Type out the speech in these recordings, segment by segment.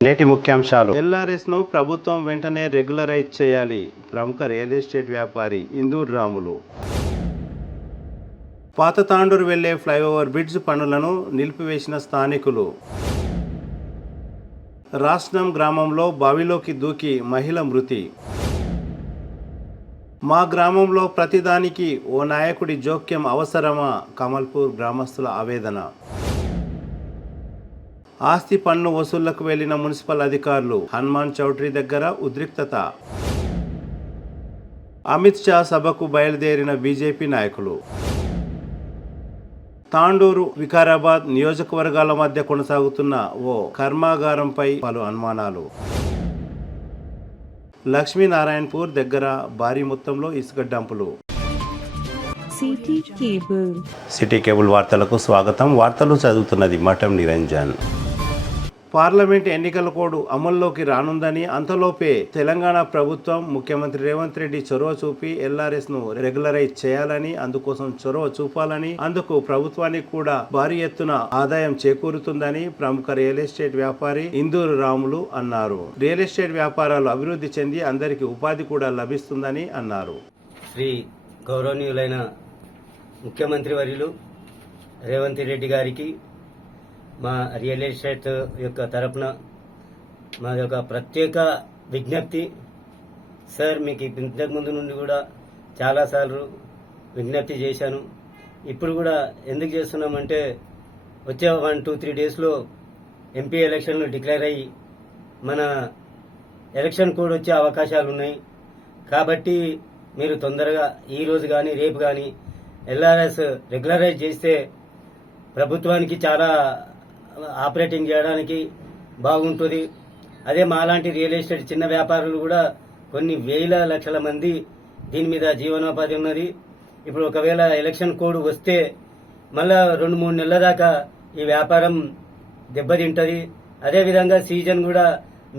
నేటి ముఖ్యాంశాలు. ఎల్ఆర్ఎస్ ను ప్రభుత్వం వెంటనే రెగ్యులరైజ్ చేయాలి. ప్రముఖ రియల్ ఎస్టేట్ వ్యాపారి ఇందూరు రాములు. పాత తాండూరు వెళ్లే ఫ్లైఓవర్ బ్రిడ్జ్ పనులను నిలిపివేసిన స్థానికులు. రాష్ట్రం గ్రామంలో బావిలోకి దూకి మహిళ మృతి. మా గ్రామంలో ప్రతిదానికి ఓ నాయకుడి జోక్యం అవసరమా? కమల్పూర్ గ్రామస్తుల ఆవేదన. ఆస్తి పన్ను వసూళ్లకు వెళ్లిన మున్సిపల్ అధికారులు. హనుమాన్ చౌటరీ దగ్గర ఉద్రిక్తత. అమిత్ షా సభకు బయలుదేరిన బీజేపీ నాయకులు. తాండూరు వికారాబాద్ నియోజకవర్గాల మధ్య కొనసాగుతున్న ఓ కర్మాగారంపై పలు అనుమానాలు. లక్ష్మీనారాయణపూర్ దగ్గర భారీ మొత్తంలో ఇసుక డంపులు. సిటీ కేబుల్ వార్తలకు స్వాగతం. వార్తలు చదువుతున్నది మఠం నిరంజన్. పార్లమెంట్ ఎన్నికల కోడ్ అమల్లోకి రానుందని, అంతలోపే తెలంగాణ ప్రభుత్వం ముఖ్యమంత్రి రేవంత్ రెడ్డి చొరవ చూపి ఎల్ఆర్ఎస్ ను రెగ్యులరైజ్ చేయాలని, అందుకోసం చొరవ చూపాలని, అందుకు ప్రభుత్వానికి కూడా భారీ ఎత్తున ఆదాయం చేకూరుతుందని ప్రముఖ రియల్ ఎస్టేట్ వ్యాపారి ఇందూరు రాములు అన్నారు. రియల్ ఎస్టేట్ వ్యాపారాలు అభివృద్ధి చెంది అందరికీ ఉపాధి కూడా లభిస్తుందని అన్నారు. శ్రీ గౌరవనీయులైన ముఖ్యమంత్రి వర్యులు రేవంత్ రెడ్డి గారికి మా రియల్ ఎస్టేట్ యొక్క తరపున మా యొక్క ప్రత్యేక విజ్ఞప్తి. సార్, మీకు ఇంతకుముందు నుండి కూడా చాలాసార్లు విజ్ఞప్తి చేశాను. ఇప్పుడు కూడా ఎందుకు చేస్తున్నామంటే, వచ్చే 1-2-3 డేస్లో ఎంపీ ఎలక్షన్లు డిక్లేర్ అయ్యి మన ఎలక్షన్ కోడ్ వచ్చే అవకాశాలు ఉన్నాయి. కాబట్టి మీరు తొందరగా ఈరోజు కానీ రేపు కానీ ఎల్ఆర్ఎస్ రెగ్యులరైజ్ చేస్తే ప్రభుత్వానికి చాలా ఆపరేటింగ్ చేయడానికి బాగుంటుంది. అదే మాలాంటి రియల్ ఎస్టేట్ చిన్న వ్యాపారులు కూడా కొన్ని వేల లక్షల మంది దీని మీద జీవనోపాధి ఉన్నది. ఇప్పుడు ఒకవేళ ఎలక్షన్ కోడ్ వస్తే మళ్ళా 2-3 నెలల దాకా ఈ వ్యాపారం దెబ్బతింటుంది. అదేవిధంగా సీజన్ కూడా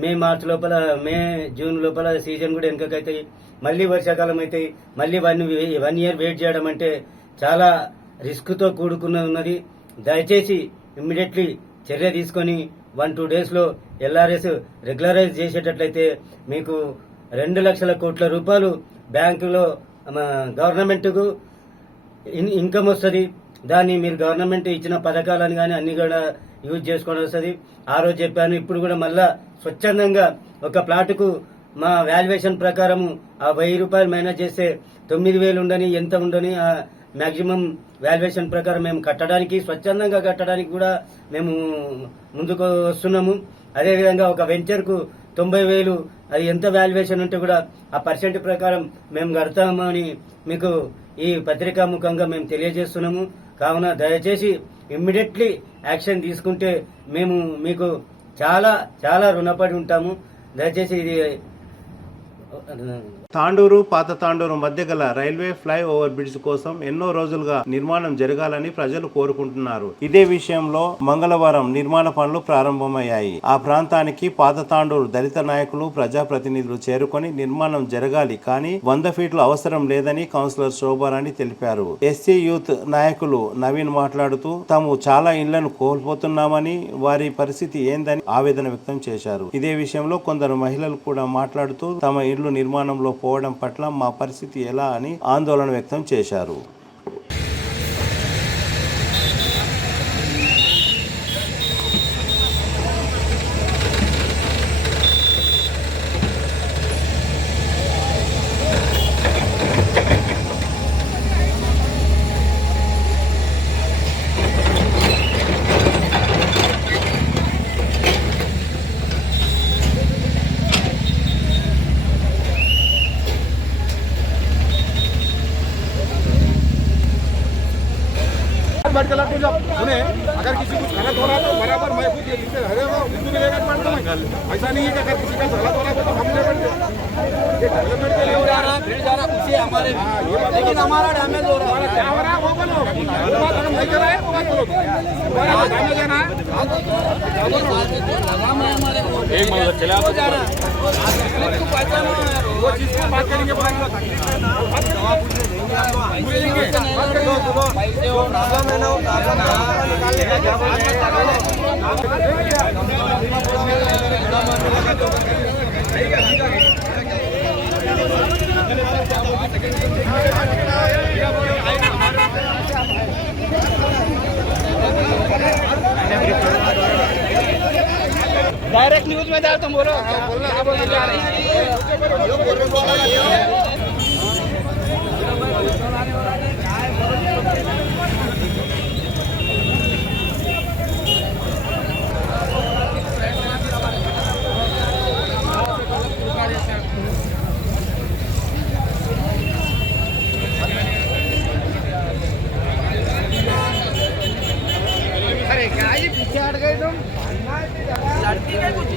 మే జూన్ లోపల సీజన్ కూడా వెనుకకైతాయి. మళ్ళీ వర్షాకాలం అవుతాయి. మళ్ళీ 1 ఇయర్ వెయిట్ చేయడం అంటే చాలా రిస్క్తో కూడుకున్న ఉన్నది. దయచేసి ఇమ్మీడియట్లీ చర్య తీసుకొని 1-2 డేస్లో ఎల్ఆర్ఎస్ రెగ్యులరైజ్ చేసేటట్లయితే మీకు 2 లక్షల కోట్ల రూపాయలు బ్యాంకులో గవర్నమెంట్కు ఇన్కమ్ వస్తుంది. దాన్ని మీరు గవర్నమెంట్ ఇచ్చిన పథకాలను కానీ అన్ని కూడా యూజ్ చేసుకొని వస్తుంది. ఆ రోజు చెప్పాను. ఇప్పుడు కూడా మళ్ళా స్వచ్ఛందంగా ఒక ప్లాటుకు మా వాల్యుయేషన్ ప్రకారము ఆ 1000 రూపాయలు మైనస్ చేస్తే 9000 ఉండని, ఎంత ఉండని ఆ మ్యాక్సిమం వాల్యుయేషన్ ప్రకారం మేము స్వచ్ఛందంగా కట్టడానికి కూడా మేము ముందుకు వస్తున్నాము. అదేవిధంగా ఒక వెంచర్కు 90,000 అది ఎంత వాల్యుయేషన్ ఉంటే కూడా ఆ పర్సెంట్ ప్రకారం మేము కడతామని మీకు ఈ పత్రికా ముఖంగా మేము తెలియజేస్తున్నాము. కావున దయచేసి ఇమ్మీడియట్లీ యాక్షన్ తీసుకుంటే మేము మీకు చాలా చాలా రుణపడి ఉంటాము. దయచేసి ఇది తాండూరు పాత తాండూరు మధ్య గల రైల్వే ఫ్లై ఓవర్ బ్రిడ్జ్ కోసం ఎన్నో రోజులుగా నిర్మాణం జరగాలని ప్రజలు కోరుకుంటున్నారు. ఇదే విషయంలో మంగళవారం నిర్మాణ పనులు ప్రారంభమయ్యాయి. ఆ ప్రాంతానికి పాత తాండూరు దళిత నాయకులు, ప్రజాప్రతినిధులు చేరుకొని నిర్మాణం జరగాలి, కానీ 100 ఫీట్లు అవసరం లేదని కౌన్సిలర్ శోభారాణి తెలిపారు. ఎస్సీ యూత్ నాయకులు నవీన్ మాట్లాడుతూ తాము చాలా ఇళ్లను కోల్పోతున్నామని, వారి పరిస్థితి ఏందని ఆవేదన వ్యక్తం చేశారు. ఇదే విషయంలో కొందరు మహిళలు కూడా మాట్లాడుతూ తమ ఇళ్లు నిర్మాణంలో పోవడం పట్ల మా పరిస్థితి ఎలా అని ఆందోళన వ్యక్తం చేశారు. सुने, अगर किसी कुछ गलत हो रहा तो बराबर मैं खुद ये लिखते रहे हो, हिंदू निवेदन मानता हूँ। ऐसा नहीं है कि अगर किसी का गलत हो रहा है तो हम डेवलपमेंट के लिए हो जा रहा है उसे हमारे, लेकिन हमारा डैमेज हो रहा है। क्या हो रहा है वो बोलो, वो बात हम नहीं कर रहे हैं, वो बात बोलो। हमारा डैमेज है ना, एक बार चला तो जा रहा है वो चीज की बात करेंगे, पैसे डायरेक्ट न्यूज में डाल, तुम बोलो क्या बोलना चाह रहे अरे क्या ये पीछे हट गए तुम? लड़की का कुछ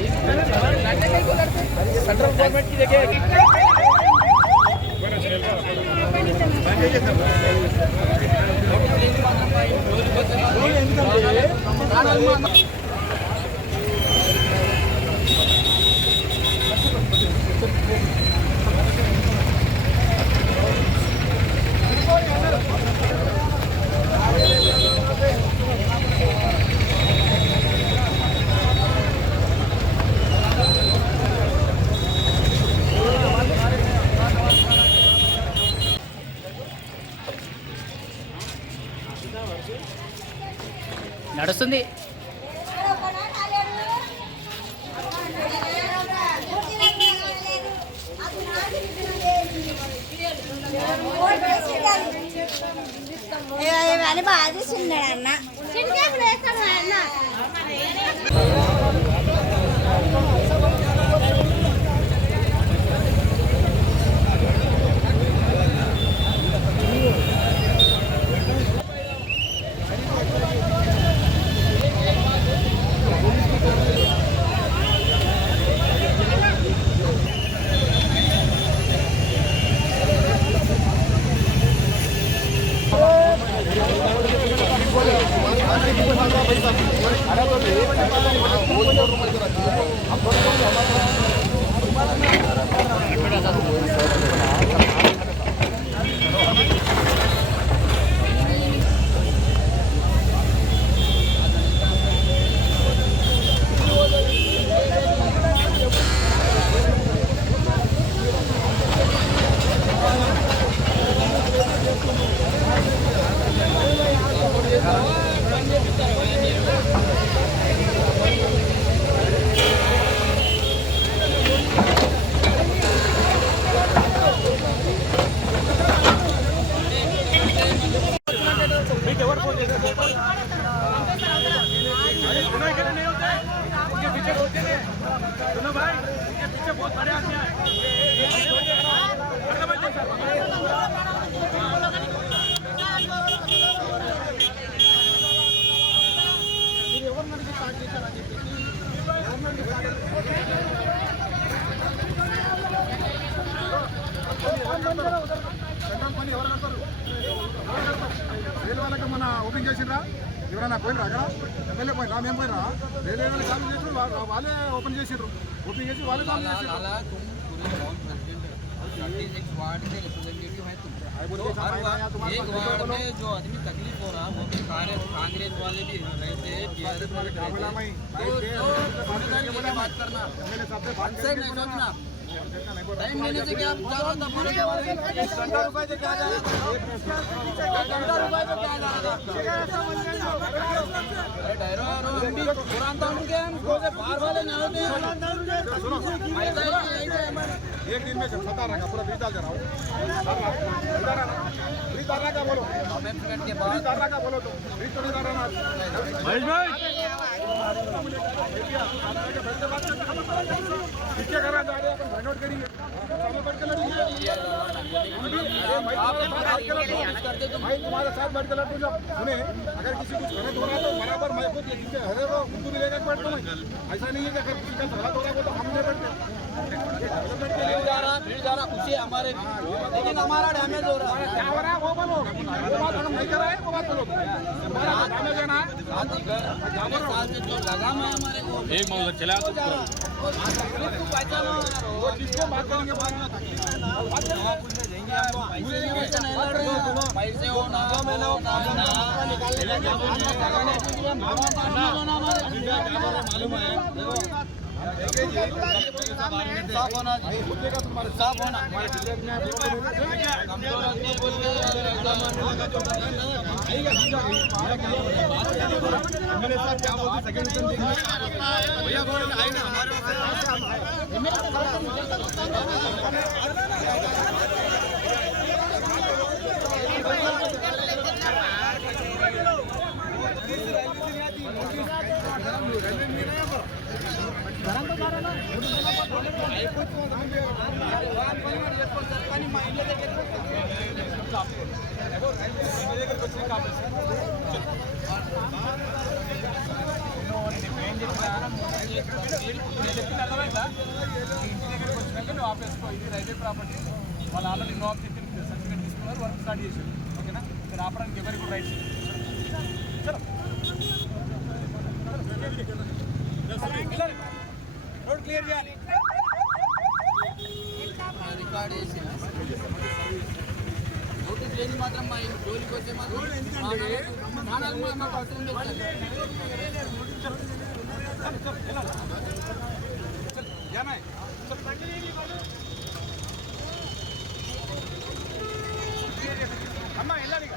सेंट्रल गवर्नमेंट की जगह నడుస్తుంది. అని బాగా తీసుకున్నాడు అన్న అన్న వాళ్ళకి మన ఓపెన్ చేసిండ్రా ఎవరైనా పోయినరా అక్కడ ఎమ్మెల్యే పోయినరా మేము పోయినరా రైల్వే చాలు చేసి వాళ్ళే ఓపెన్ చేసిండ్రు ఓపెన్ చేసి వాళ్ళే చాలు చేసిండ్రు एक वार्ड में जो आदमी तकलीफ हो रहा वो भी कांग्रेस वाले भी रहते हैं, टीआरएस वाले रहते हैं। बात करना हमसे नहीं सोचना, टाइम लेने से क्या जा रहा था? ₹50 से क्या जा रहा था? बाहर वाले नहीं होते हैं। एक दिन में 17 रखा पूरा 20 डाल रहा हूँ का बोलो का बोलो तो महेश भाई क्या करना चाह रहे हैं? नोट करेंगे भाई तुम्हारे साथ बैठ के लड़ू जब सुने अगर किसी कुछ गलत हो रहा है तो बराबर मैं खुद उनको भी लेकर बैठता हूँ। ऐसा नहीं है कि अगर किसी का गलत हो रहा है तो हम नहीं बैठते जा रहा उसे हमारे लेकिन हमारा डैमेज हो रहा है। क्या हो रहा है वो बोलो, वो बात हम नहीं कर रहे हैं, वो बात बोलो डैमेज है ना जो लगा मैं हमारे को एक मौका चला तो वो जिसको बात करेंगे पैसे हो ना मालूम है साफ होना साफ होना कमजोर आदमी बोल के मेरे साथ क्या बोलते सेकंड भैया बोल आई ना हमारे నువ్వు ఆపేసుకో. ఇది రైల్వే ప్రాపర్టీ. వాళ్ళు ఆల్రెడీ నో ఆబ్జెక్షన్ సర్టిఫికేట్ తీసుకున్నారు, వర్క్ స్టార్ట్ చేశారు. ఓకేనా? ఇక్కడ ఆపడానికి ఎవరికి కూడా రైట్ రోడ్ క్లియర్ చేయాలి. రికార్డ్ చేసి నోటీస్ లేని మాత్రం మా జోలికి వచ్చే మాత్రం మాకు అవసరం లేదు. అమ్మా వెళ్ళాలి.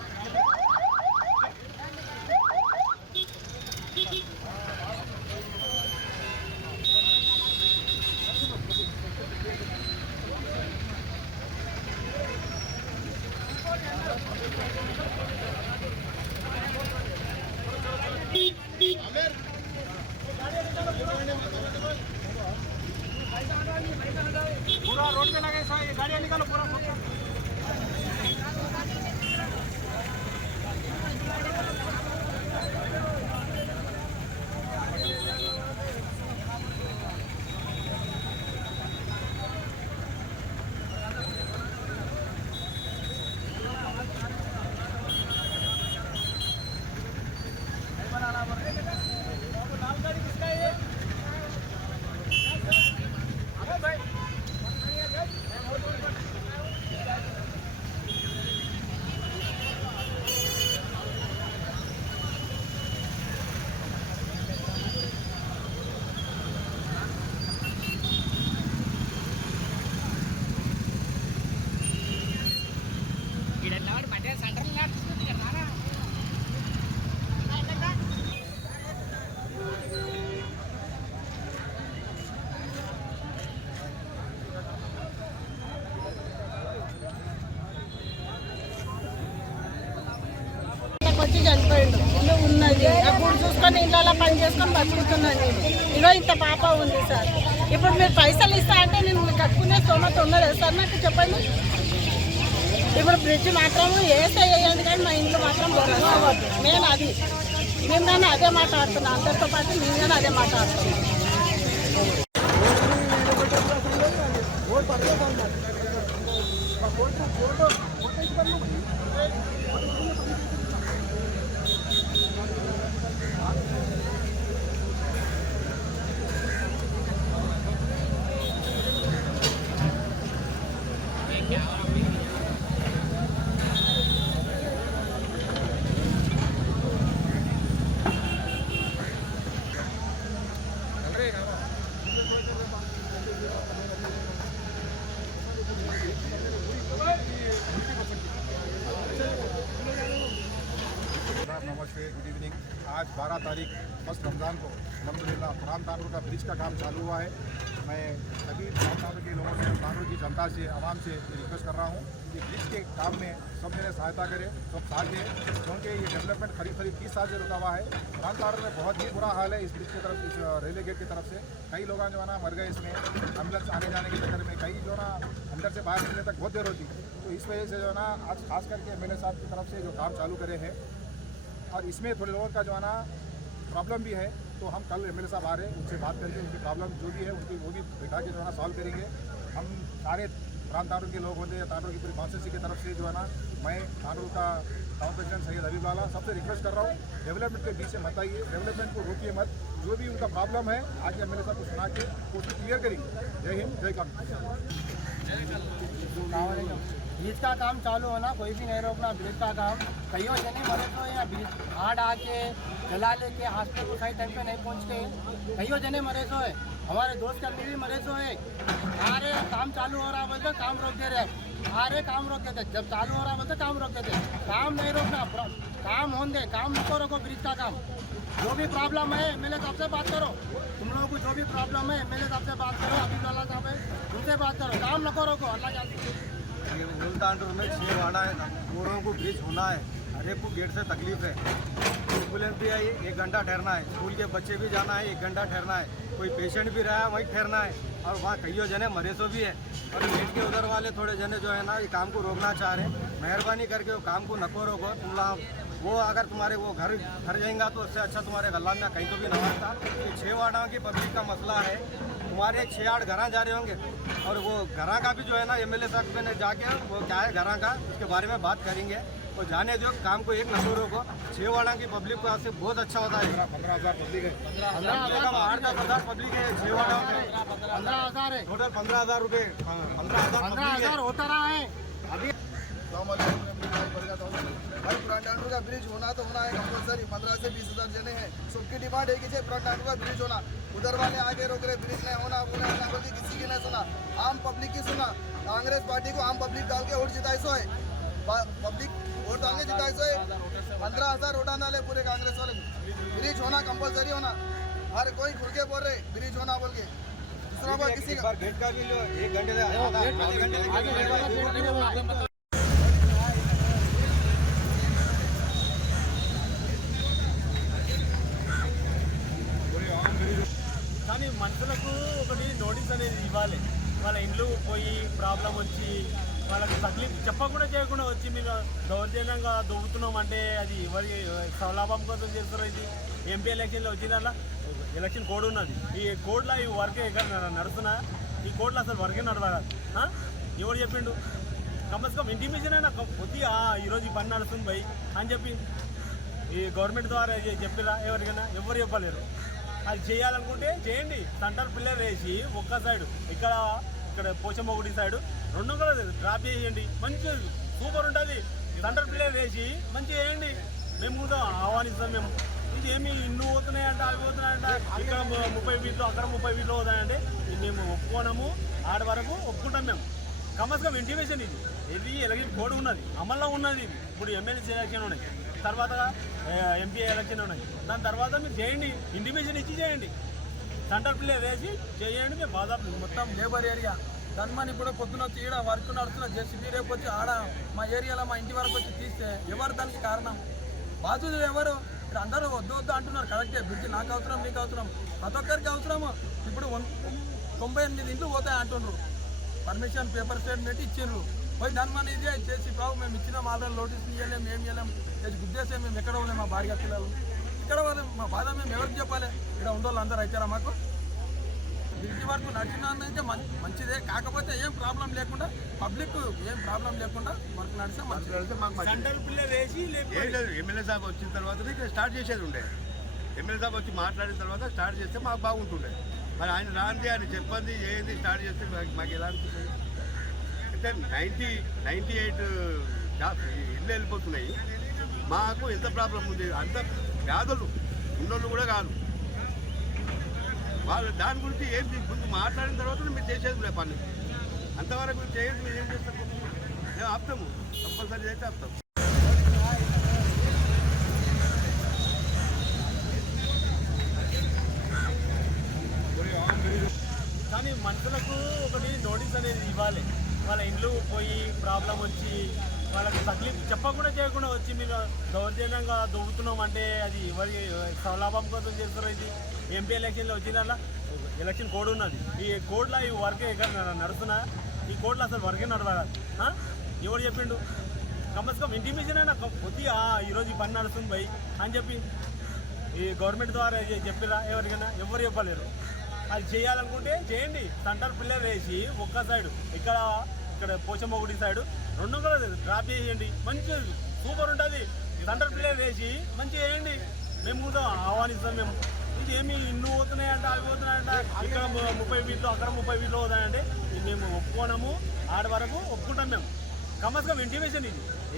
पूरा रोड पे लगे ये गाड़ियाँ निकालो पूरा. వచ్చి చనిపోయిండు. ఇల్లు ఉన్నది, అప్పుడు చూసుకొని ఇళ్ళలో పని చేసుకొని బతుకుతున్నాను నేను. ఇదో ఇంత పాప ఉంది సార్. ఇప్పుడు మీరు పైసలు ఇస్తా అంటే నేను కట్టుకునే స్తోమత ఉన్నదా సార్? నాకు చెప్పండి. ఇప్పుడు బ్రిడ్జ్ మాత్రం వేసేయండి కానీ మా ఇంట్లో మాత్రం అవ్వద్దు. నేను అది మేము కానీ అదే మాట్లాడుతున్నాను. అందరితో పాటు మేము కానీ అదే మాట్లాడుతున్నాం. नमस्ते, गुड इवनिंग। आज 12 तारीख फर्स्ट रमज़ान को अल्हम्दुलिल्लाह फरहान तानूर का ब्रिज का काम चालू हुआ है। मैं सभी फरहान तानूर के लोगों से, तानूर की जनता से, आवाम से रिक्वेस्ट कर रहा हूँ कि ब्रिज के काम में सब मेरे सहायता करें, सब साथ दें, क्योंकि ये डेवलपमेंट करीब 30 साल से रुका हुआ है। फरहान तानूर में बहुत ही बुरा हाल है इस ब्रिज की तरफ, इस रेलवे गेट की तरफ से। कई लोग जो है ना मर गए इसमें, एम्बुलेंस आने जाने के चक्कर में, कई जो ना अंदर से बाहर निकलने तक बहुत देर होती। तो इस वजह से जो है ना आज खास करके MLA साहब की तरफ से जो काम चालू करे हैं, और इसमें थोड़े लोगों का जो है ना प्रॉब्लम भी है। तो हम कल MLA साहब आ रहे हैं, उनसे बात करके उनकी प्रॉब्लम जो भी है उनकी वो भी बैठा के जो है ना सॉल्व करेंगे। हम सारे फरहान तानूर के लोग होते हैं, तानूर की पूरी कॉन्स्टिट्यूंसी की तरफ से जो है ना मैं तानूर का टाउन प्रेसिडेंट सैयद हबीब लाला सबसे रिक्वेस्ट कर रहा हूँ, डेवलपमेंट के बीच से मत आइए, डेवलपमेंट को रोकिए मत। जो भी उनका प्रॉब्लम है आज MLA साहब को सुना के उसको क्लियर करेंगे। जय हिंद, जय कांग्रेस। ब्रिज का काम चालू होना कोई भी नहीं रोकना। ब्रिज का काम कईयों जने मरे तो या ब्रिज हार्ड आके जला लेके हॉस्पिटल सही टाइम पे नहीं पहुँच के कईयों जने मरे तो है। हमारे दोस्त का बीवी मरीज हुए, आ रहे काम चालू हो रहा बोलते काम रोक दे रहे, आ रहे काम रोक देते, जब चालू हो रहा बोलते काम रोक देते। काम नहीं रोकना, काम होने दे, काम नको रोको ब्रिज का काम। जो भी प्रॉब्लम है एमएलए साहब से बात करो, तुम लोगों को जो भी प्रॉब्लम है एमएलए साहब से बात करो, अभी वाला साहब है उनसे बात करो, काम नको रोको। अल्लाह जानते मुल्तानपुर में 6 वार्ड है, गोरों को ब्रिज होना है, हर एक को गेट से तकलीफ है। एम्बुलेंस भी आई 1 घंटा ठहरना है, स्कूल के बच्चे भी जाना है 1 घंटा ठहरना है, कोई पेशेंट भी रहा है वहीं ठहरना है, और वहाँ कईयों जने मरीजों भी है। और गेट के उधर वाले थोड़े जने जो है ना ये काम को रोकना चाह रहे हैं। मेहरबानी करके वो काम को नको रोको। तुम लोग वो अगर तुम्हारे वो घर जाएंगा तो उससे अच्छा तुम्हारे गला में कहीं तो भी नहीं आता। ये 6 वार्डों की पब्लिक का मसला है, तुम्हारे 6-8 घर जा रहे होंगे, और वो घरा का भी जो है ना एमएलए साहब ने जाके वो क्या है घरा का उसके बारे में बात करेंगे। और जाने दो, काम को एक नको रोको। 6 वार्डों की पब्लिक को आपसे बहुत अच्छा होता है। 15,000 पब्लिक है, 8-10,000 पब्लिक है 6 वार्डों में, 15,000 है, टोटल 15,000 रुपये 15,000 होता रहा है अभी। भाई पुराना का ब्रिज होना तो होना है कंपलसरी। 15 से 20,000 जने हैं, सबकी डिमांड है कि पुराना का ब्रिज होना। उधर वाले आगे रोक रहे, ब्रिज नहीं होना बोले, किसी की नहीं सुना, आम पब्लिक की सुना। कांग्रेस पार्टी को आम पब्लिक डाल के वोट जिताई सो है, पब्लिक वोट डाल के जिताई सो है। 15,000 वोटा डाले पूरे कांग्रेस वाले। ब्रिज होना कंपलसरी होना, हर कोई खुल के बोल रहे ब्रिज होना बोल के। दूसरा बात किसी का गेट का भी लो 1 घंटे से आधे घंटे కానీ మనుషులకు ఒకటి నోటీస్ అనేది ఇవ్వాలి. వాళ్ళ ఇండ్లు పోయి ప్రాబ్లం వచ్చి వాళ్ళకి తక్లీఫ్ చెప్పకుండా చేయకుండా వచ్చి మీరు దౌర్జన్యంగా దొబ్బుతున్నాం అంటే అది ఎవరి స్వలాభం కోసం చేస్తారో. ఇది ఎంపీ ఎలక్షన్లో వచ్చిందల్లా ఎలక్షన్ కోడ్ ఉన్నది. ఈ కోడ్లో ఈ వర్క్ ఎక్కడ నడుస్తున్నా, ఈ కోడ్లో అసలు వర్కే నడవాలి. ఎవరు చెప్పిండు? కమ్ ఇంటిమేషన్ అయినా కొద్దిగా ఈరోజు ఈ పని నడుస్తుంది భయ్ అని చెప్పి ఈ గవర్నమెంట్ ద్వారా చెప్పిరా ఎవరికైనా? ఎవరు చెప్పలేరు. అది చేయాలనుకుంటే చేయండి. సెంటర్ పిల్లర్ వేసి ఒక్క సైడు ఇక్కడ పోచమ్మగుడి సైడు 2 కూడా డ్రాప్ చేయండి, మంచి సూపర్ ఉంటుంది. సెంటర్ పిల్లర్ వేసి మంచిగా చేయండి, మేము కూడా ఆహ్వానిస్తాం. మేము ఇది ఏమి ఇన్ను పోతున్నాయంట అవి పోతున్నాయంట, ఇక్కడ 30 ఫీట్లు అక్కడ 30 ఫీట్లు పోతాయంటే మేము ఒప్పుకోనము. ఆడ వరకు ఒప్పుకుంటాం మేము. కమస్కం ఇంటిమేషన్ ఇది ఎలక్షన్ కోడ్ ఉన్నది, అమల్లో ఉన్నది. ఇది ఇప్పుడు ఎమ్మెల్యే ఎలక్షన్ ఉన్నాయి, తర్వాత ఎంపీ ఎలక్షన్ ఉన్నాయి. దాని తర్వాత మీరు చేయండి, ఇంటిమేషన్ ఇచ్చి చేయండి, సెంటర్ ప్లే వేసి చేయండి. మేము బాధ మొత్తం లేబర్ ఏరియా ధన్మని ఇప్పుడు పొద్దున వచ్చి ఈడ వర్క్ నడుస్తున్న జేసీబీ రేపు వచ్చి ఆడ మా ఏరియాలో మా ఇంటి వరకు వచ్చి తీస్తే ఎవరు దానికి కారణం? బాధ్యులు ఎవరు? ఇక్కడ అందరూ వద్దు వద్దు అంటున్నారు. కరెక్టే, బ్రిడ్జ్ నాకు అవసరం, నీకు అవసరం, ప్రతి ఒక్కరికి అవసరము. ఇప్పుడు 98 ఇంట్లు పోతాయి అంటున్నారు. పర్మిషన్ పేపర్ స్టేట్మెంట్ ఇచ్చిండ్రు, పోయి ధన్మని ఇదే చేసి బాబు మేము ఇచ్చినాం ఆల్రెడీ, నోటీస్ ఇవ్వలేము, ఏం చేయలేం, గుద్దేసే మేము ఎక్కడ పోలేము. మా భార్య పిల్లలు ఇక్కడ వాళ్ళు, మా బాధ మేము ఎవరికి చెప్పాలి? ఇక్కడ ఉండోళ్ళు అందరూ అవుతారా? మాకు బ్రిడ్జ్ వరకు నడిచినంటే మంచిదే, కాకపోతే ఏం ప్రాబ్లం లేకుండా పబ్లిక్ ఏం ప్రాబ్లం లేకుండా వర్క్ నడిస్తే మంచిది. సెంటర్ పిల్లర్ వేసి ఎమ్మెల్యే సాబ్ వచ్చిన తర్వాత స్టార్ట్ చేసేది ఉండే. ఎమ్మెల్యే సాబ్ వచ్చి మాట్లాడిన తర్వాత స్టార్ట్ చేస్తే మాకు బాగుంటుండే. మరి ఆయన రాంది, ఆయన చెప్పండి ఏంది స్టార్ట్ చేస్తే మాకు ఎలా అనిపిస్తుంది అంటే 98 ఇళ్ళు వెళ్ళిపోతున్నాయి. మాకు ఎంత ప్రాబ్లం ఉంది, అంత వ్యాధులు ఉన్నోళ్ళు కూడా కాదు. వాళ్ళు దాని గురించి ఏం ముందు మాట్లాడిన తర్వాత మీరు చేసేది లే పని. అంతవరకు చేయండి, మీరు ఏం చేస్తాం? మేము ఆపుతాము, కంపల్సరీ అయితే ఆపుతాము. కానీ మనుషులకు ఒకటి నోటీస్ అనేది ఇవ్వాలి. వాళ్ళ ఇండ్లు పోయి ప్రాబ్లం వచ్చి వాళ్ళకి తక్లీఫ్ చెప్పకుండా చేయకుండా వచ్చి మీరు దౌర్జన్యంగా దొబ్బుతున్నాం అంటే అది ఎవరి స్వలాభం కోసం చేస్తారో. ఇది ఎంపీ ఎలక్షన్లో వచ్చిందల్లా ఎలక్షన్ కోడ్ ఉన్నది. ఈ కోడ్లో ఈ వర్క్ ఎక్కడ నడుస్తున్నా, ఈ కోడ్లో అసలు వర్కే నడవాలి. ఎవరు చెప్పిండు? కమ్ ఇంటిమేషన్ అయినా కొద్దిగా ఈరోజు ఈ పని నడుస్తుంది భయ్ అని చెప్పి ఈ గవర్నమెంట్ ద్వారా చెప్పిరా ఎవరికైనా? ఎవరు చెప్పలేరు. అది చేయాలనుకుంటే చేయండి. సెంటర్ పిల్లర్ వేసి ఒక్క సైడు ఇక్కడ పోచమ్మగుడి సైడు 2 కూడా డ్రాప్ చేయండి, మంచి సూపర్ ఉంటుంది. సెంటర్ పిల్లర్ వేసి మంచిగా చేయండి, మేము కూడా ఆహ్వానిస్తాం. మేము ఇది ఏమి ఇన్ను పోతున్నాయంట అవి పోతున్నాయంట, ఇక్కడ 30 ఫీట్లు అక్కడ 30 ఫీట్లు పోతాయంటే మేము ఒప్పుకోనము. ఆడ వరకు ఒప్పుకుంటాం మేము. కమస్కం ఇంటిమేషన్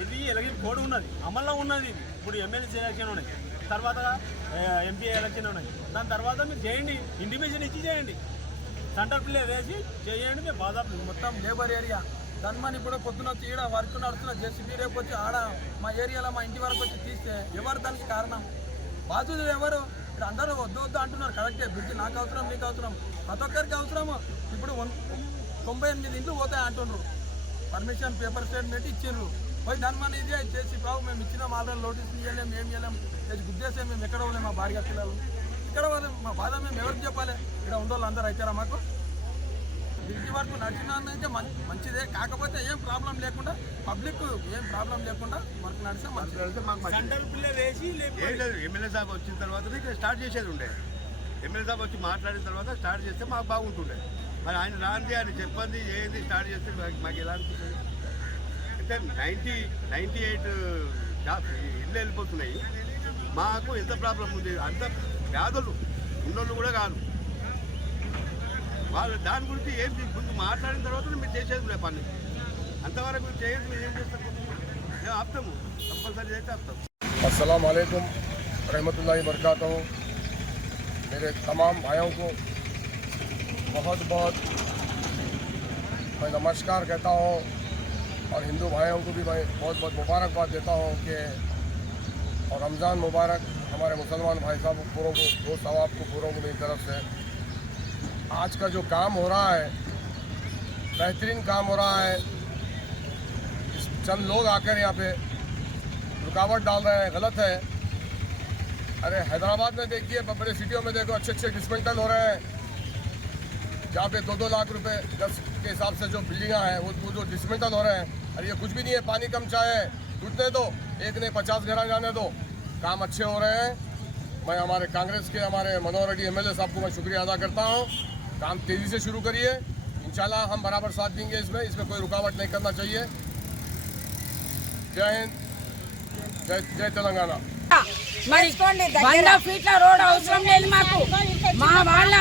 ఇది ఎలక్షన్ కోడ్ ఉన్నది, అమల్లో ఉన్నది. ఇది ఇప్పుడు ఎమ్మెల్యే ఎలక్షన్ ఉన్నాయి, తర్వాత ఎంపీ ఎలక్షన్ ఉన్నాయి. దాని తర్వాత మీరు చేయండి, ఇంటిమేషన్ ఇచ్చి చేయండి, సెంటర్ పిల్లర్ వేసి చేయండి. మేము బాధ మొత్తం లేబర్ ఏరియా ధన్మని ఇప్పుడు పొద్దున వచ్చి ఈడ వర్క్ నడుస్తున్న జేసీబీ రేపు వచ్చి ఆడ మా ఏరియాలో మా ఇంటి వరకు వచ్చి తీస్తే ఎవరు దానికి కారణం? బాధ్యులు ఎవరు? ఇక్కడ అందరూ వద్దు వద్దు అంటున్నారు. కరెక్టే, బ్రిడ్జ్ నాకు అవసరం, నీకు అవసరం, ప్రతి ఒక్కరికి అవసరము. ఇప్పుడు 98 ఇంట్లు పోతాయి అంటుండ్రు. పర్మిషన్ పేపర్ స్టేట్మెంట్ ఇచ్చిండ్రు. పోయి ధన్మని ఇది చేసి బాబు మేము ఇచ్చిన ఆల్రెడీ నోటీస్ ఇవ్వలేము, ఏం చేయలేము, తెచ్చి గుద్దేసే మేము ఎక్కడ పోలేము. మా భార్య పిల్లలు ఇక్కడ వాళ్ళు, మా బాధ మేము ఎవరికి చెప్పాలి? ఇక్కడ ఉండోళ్ళు అందరూ అవుతారా మాకు? బ్రిడ్జ్ వరకు నడిచినందుకే మంచిదే, కాకపోతే ఏం ప్రాబ్లం లేకుండా పబ్లిక్ ఏం ప్రాబ్లం లేకుండా వర్క్ నడిస్తే మంచిది. సెంటర్ పిల్లర్ వేసి ఎమ్మెల్యే సాబ్ వచ్చిన తర్వాత స్టార్ట్ చేసేది ఉండే. ఎమ్మెల్యే సాబ్ వచ్చి మాట్లాడిన తర్వాత స్టార్ట్ చేస్తే మాకు బాగుంటుండే. మరి ఆయన రాంది, ఆయన చెప్పండి ఏంది స్టార్ట్ చేస్తే మాకు ఎలా అనిపిస్తుంది అంటే 98 ఇళ్ళు వెళ్ళిపోతున్నాయి. మాకు ఎంత ప్రాబ్లం ఉంది, అంత పేదలు ఉన్నోళ్ళు కూడా కాదు. వాళ్ళు దాని గురించి ఏం ముందు మాట్లాడిన తర్వాత మీరు చేసేది ఉండే పని. అంతవరకు చేయండి, మీరు ఏం చేస్తారు? మేము ఆపుతాము, కంపల్సరీ అయితే ఆపుతాం. अस्सलाम वालेकुम रहमतुल्लाहि बरकातहू। मेरे तमाम भाइयों को बहुत बहुत मैं नमस्कार कहता हूँ और हिंदू भाइयों को भी मैं बहुत बहुत मुबारकबाद देता हूँ कि और रमज़ान मुबारक हमारे मुसलमान भाई साहब पूरों को, दो सवाब को पूरों को मेरी तरफ से। आज का जो काम हो रहा है बेहतरीन काम हो रहा है। चंद लोग आकर यहाँ पे रुकावट डाल रहे हैं, गलत है। अरे हैदराबाद में देखिए, बड़े सिटियों में देखो अच्छे अच्छे डिस्मेंटल हो रहे हैं, जहाँ पे 2-2 लाख रुपए 10 के हिसाब से जो बिल्डिंगा हैं वो जो डिस्मेंटल हो रहे हैं। अरे ये कुछ भी नहीं है, पानी कम चाहे टूटने दो, एक ने 50 घर जाने दो, काम अच्छे हो रहे हैं। मैं हमारे कांग्रेस के हमारे मनोहर रेड्डी एमएलए साहब को मैं शुक्रिया अदा करता हूँ। काम तेज़ी से शुरू करिए, इंशाल्लाह हम बराबर साथ देंगे। इसमें कोई रुकावट नहीं करना चाहिए। जय हिंद, जय तेलंगाना। మరి 100 ఫీట్ల రోడ్ అవసరం లేదు మాకు. మా వాళ్ళ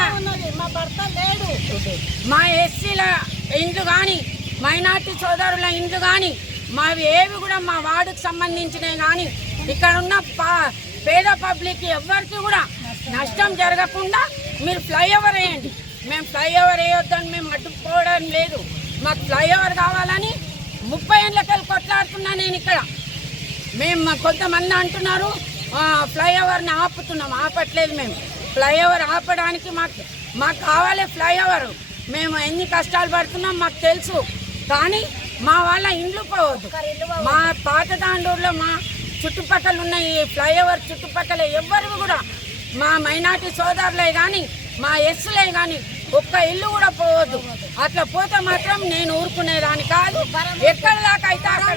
మా భర్త లేడు. మా ఎస్సీల ఇండ్లు కానీ మైనార్టీ సోదరుల ఇండ్లు కానీ మావి ఏవి కూడా మా వార్డుకు సంబంధించినవి కానీ ఇక్కడ ఉన్న పేద పబ్లిక్ ఎవరికి కూడా నష్టం జరగకుండా మీరు ఫ్లైఓవర్ వేయండి. మేము ఫ్లైఓవర్ వేయొద్దని మేము అడ్డుకోవడం లేదు. మాకు ఫ్లైఓవర్ కావాలని 30 ఏళ్ళకెళ్ళి కొట్లాడుతున్నా నేను ఇక్కడ. మేము కొంతమంది అంటున్నారు ఫ్లైఓవర్ని ఆపుతున్నాం. ఆపట్లేదు. మేము ఫ్లైఓవర్ ఆపడానికి మాకు కావాలి ఫ్లైఓవర్. మేము ఎన్ని కష్టాలు పడుతున్నాం మాకు తెలుసు. కానీ మా వాళ్ళ ఇండ్లు పోవద్దు. మా పాత తాండూరులో మా చుట్టుపక్కల ఉన్న ఈ ఫ్లైఓవర్ చుట్టుపక్కల ఎవ్వరు కూడా మా మైనార్టీ సోదరులే కానీ మా ఎస్లే కానీ ఒక్క ఇల్లు కూడా పోవద్దు. అట్లా పోతే మాత్రం నేను ఊరుకునేదాన్ని కాదు. ఎక్కడ దాకా అయితే అక్కడ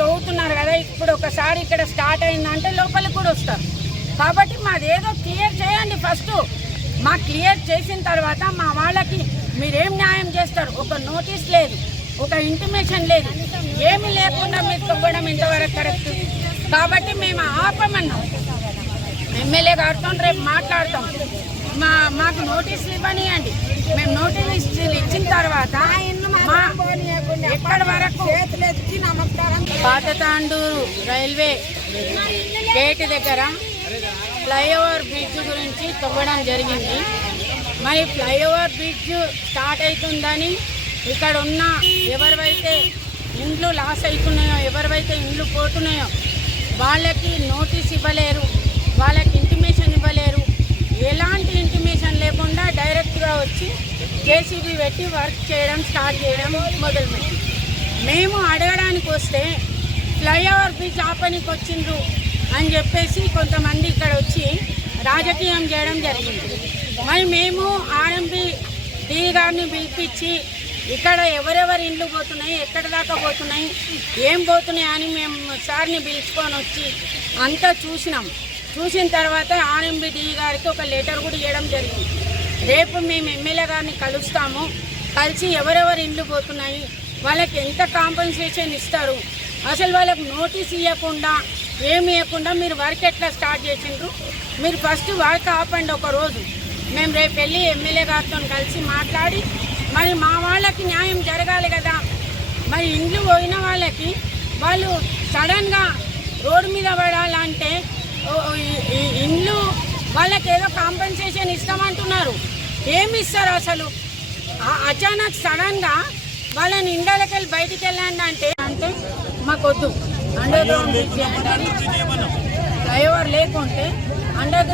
తవ్వుతున్నారు కదా, ఇప్పుడు ఒకసారి ఇక్కడ స్టార్ట్ అయిందంటే లోపలికి కూడా వస్తారు. కాబట్టి మాది ఏదో క్లియర్ చేయండి ఫస్ట్. మా క్లియర్ చేసిన తర్వాత మా వాళ్ళకి మీరేం న్యాయం చేస్తారు? ఒక నోటీస్ లేదు, ఒక ఇంటిమేషన్ లేదు, ఏమీ లేకుండా మీరు తవ్వడం ఇంతవరకు కరెక్ట్. కాబట్టి మేము ఆపమన్నాం. ఎమ్మెల్యే గారితో రేపు మాట్లాడతాం. మాకు నోటీసులు ఇవ్వనియండి. మేము నోటీసులు ఇచ్చిన తర్వాత ఎక్కడి వరకు పాత తాండూరు రైల్వే గేట్ దగ్గర ఫ్లైఓవర్ బ్రిడ్జ్ గురించి తవ్వడం జరిగింది. మరి ఫ్లైఓవర్ బ్రిడ్జ్ స్టార్ట్ అవుతుందని ఇక్కడ ఉన్న ఎవరివైతే ఇండ్లు లాస్ అవుతున్నాయో, ఎవరివైతే ఇండ్లు పోతున్నాయో వాళ్ళకి నోటీస్ ఇవ్వలేరు, వాళ్ళకి ఇంటిమేషన్ ఇవ్వలేరు. ఎలాంటి ఇంటిమేషన్ లేకుండా డైరెక్ట్గా వచ్చి జేసీబీ పెట్టి వర్క్ చేయడం స్టార్ట్ చేయడం మొదలుపెట్టి మేము అడగడానికి వస్తే ఫ్లైఓవర్ బ్రిడ్జ్ ఆపనికి వచ్చిండ్రు అని చెప్పేసి కొంతమంది ఇక్కడ వచ్చి రాజకీయం చేయడం జరిగింది. మరి మేము ఆర్ఎంపీ డి గారిని పిలిపించి ఇక్కడ ఎవరెవరి ఇండ్లు పోతున్నాయి, ఎక్కడి దాకా పోతున్నాయి, ఏం పోతున్నాయి అని మేము సార్ని పిలుచుకొని వచ్చి అంతా చూసినాం. చూసిన తర్వాత ఆర్ఎంపీ డి గారికి ఒక లెటర్ కూడా ఇవ్వడం జరిగింది. రేపు మేము ఎమ్మెల్యే గారిని కలుస్తాము. కలిసి ఎవరెవరి ఇండ్లు పోతున్నాయి, వాళ్ళకి ఎంత కాంపెన్సేషన్ ఇస్తారు, అసలు వాళ్ళకి నోటీస్ ఇవ్వకుండా ఏమి ఇవ్వకుండా మీరు వర్క్ ఎట్లా స్టార్ట్ చేసిండ్రు, మీరు ఫస్ట్ వర్క్ ఆపండి ఒక రోజు. మేము రేపు వెళ్ళి ఎమ్మెల్యే గారితో కలిసి మాట్లాడి మరి మా వాళ్ళకి న్యాయం జరగాలి కదా. మరి ఇండ్లు పోయిన వాళ్ళకి వాళ్ళు సడన్గా రోడ్డు మీద పడాలంటే ఇండ్లు వాళ్ళకి ఏదో కాంపెన్సేషన్ ఇస్తామంటున్నారు. ఏమి ఇస్తారు అసలు? అచానక్ సడన్గా వాళ్ళని ఇండియాలోకి వెళ్ళి బయటికి వెళ్ళండి అంటే మాకు వద్దు, అండర్ గ్రౌండ్ బ్రిడ్జ్ చేయండి, ఫ్లైఓవర్ లేకుంటే అండర్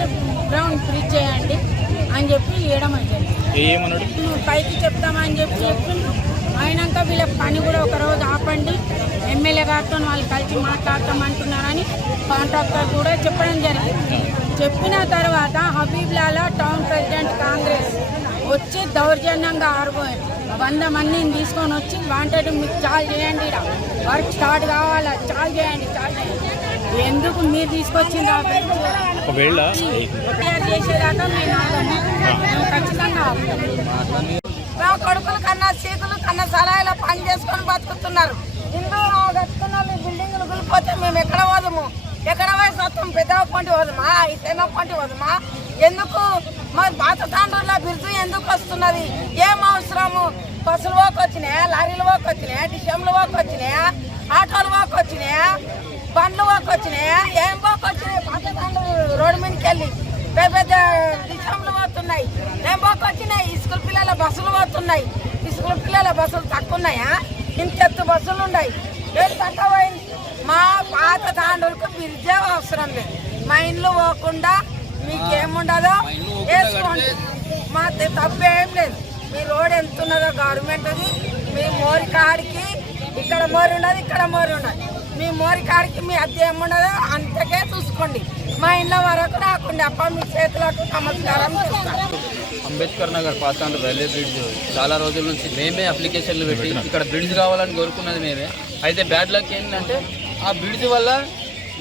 గ్రౌండ్ బ్రిడ్జ్ చేయండి అని చెప్పి ఇవ్వడం జరిగింది. పైకి చెప్తామని చెప్పి అయినాక వీళ్ళ పని కూడా ఒకరోజు ఆపండి, ఎమ్మెల్యే గారితో వాళ్ళు కలిసి మాట్లాడతామంటున్నారని కాంట్రాక్టర్ కూడా చెప్పడం జరిగింది. చెప్పిన తర్వాత హబీబ్లాలా టౌన్ ప్రెసిడెంట్ కాంగ్రెస్ వచ్చి దౌర్జన్యంగా 100 మందిని తీసుకొని వచ్చి వాంటెడ్ మీకు చాలు చేయండి, వర్క్ స్టార్ట్ కావాలా, చాలు చేయండి. ఎందుకు మీరు తీసుకొచ్చింది చేసేదాకా మేము ఖచ్చితంగా కొడుకులు కన్నా సీకులు కన్నా సలాయిలో పని చేసుకొని బతుకుతున్నారు. ఇందులో కట్టుకున్న బిల్డింగ్లు కూలిపోతే మేము ఎక్కడ పోదాము? ఎక్కడ పోయి సొంతం పెద్ద పంటి పోదమా, ఇతేనో పంటి పోదమా? ఎందుకు మరి పాత తాండ్రుల బిరుదు ఎందుకు వస్తున్నది? ఏం అవసరము? బస్సులు పోకు వచ్చినాయా, లారీలు పోకు వచ్చినాయా, డిషంలు పోకు వచ్చినాయా, ఆటోలు పోకు వచ్చినాయా, బండ్లు పోకు వచ్చినాయా? ఏం పోకు వచ్చినాయి? పాత తాండ్రులు రోడ్డు మీదకి వెళ్ళి పెద్ద పెద్ద డిషంలు పోతున్నాయి. ఏం పోకు వచ్చినాయి? స్కూల్ పిల్లల బస్సులు పోతున్నాయి. స్కూల్ పిల్లల బస్సులు తక్కువ ఉన్నాయా? ఇంకెత్తు బస్సులు ఉన్నాయి. ఏం తక్కువ అయింది? మా పాత తాండ్రులకు బిర్జే అవసరం లేదు. మా ఇండ్లు పోకుండా మీకేముండదో వేసుకోండి, మా తప్పు ఏం లేదు. మీ రోడ్ ఎంత ఉన్నదో గవర్నమెంట్ అది. మీ మోరి కాడికి ఇక్కడ మోరి ఉన్నది, ఇక్కడ మోరి ఉన్నది. మీ మోరి కాడికి మీ అద్దె ఏమున్నదో అంతకే చూసుకోండి. మా ఇంట్లో వరకు రాకుండా అప్ప మీ చేతులకు నమస్కారం. అంబేద్కర్ నగర్ పాతాండ రైల్వే బ్రిడ్జ్ చాలా రోజుల నుంచి మేమే అప్లికేషన్లు పెట్టి ఇక్కడ బ్రిడ్జ్ కావాలని కోరుకున్నది మేమే. అయితే బ్యాడ్ లక్ ఏంటంటే ఆ బ్రిడ్జ్ వల్ల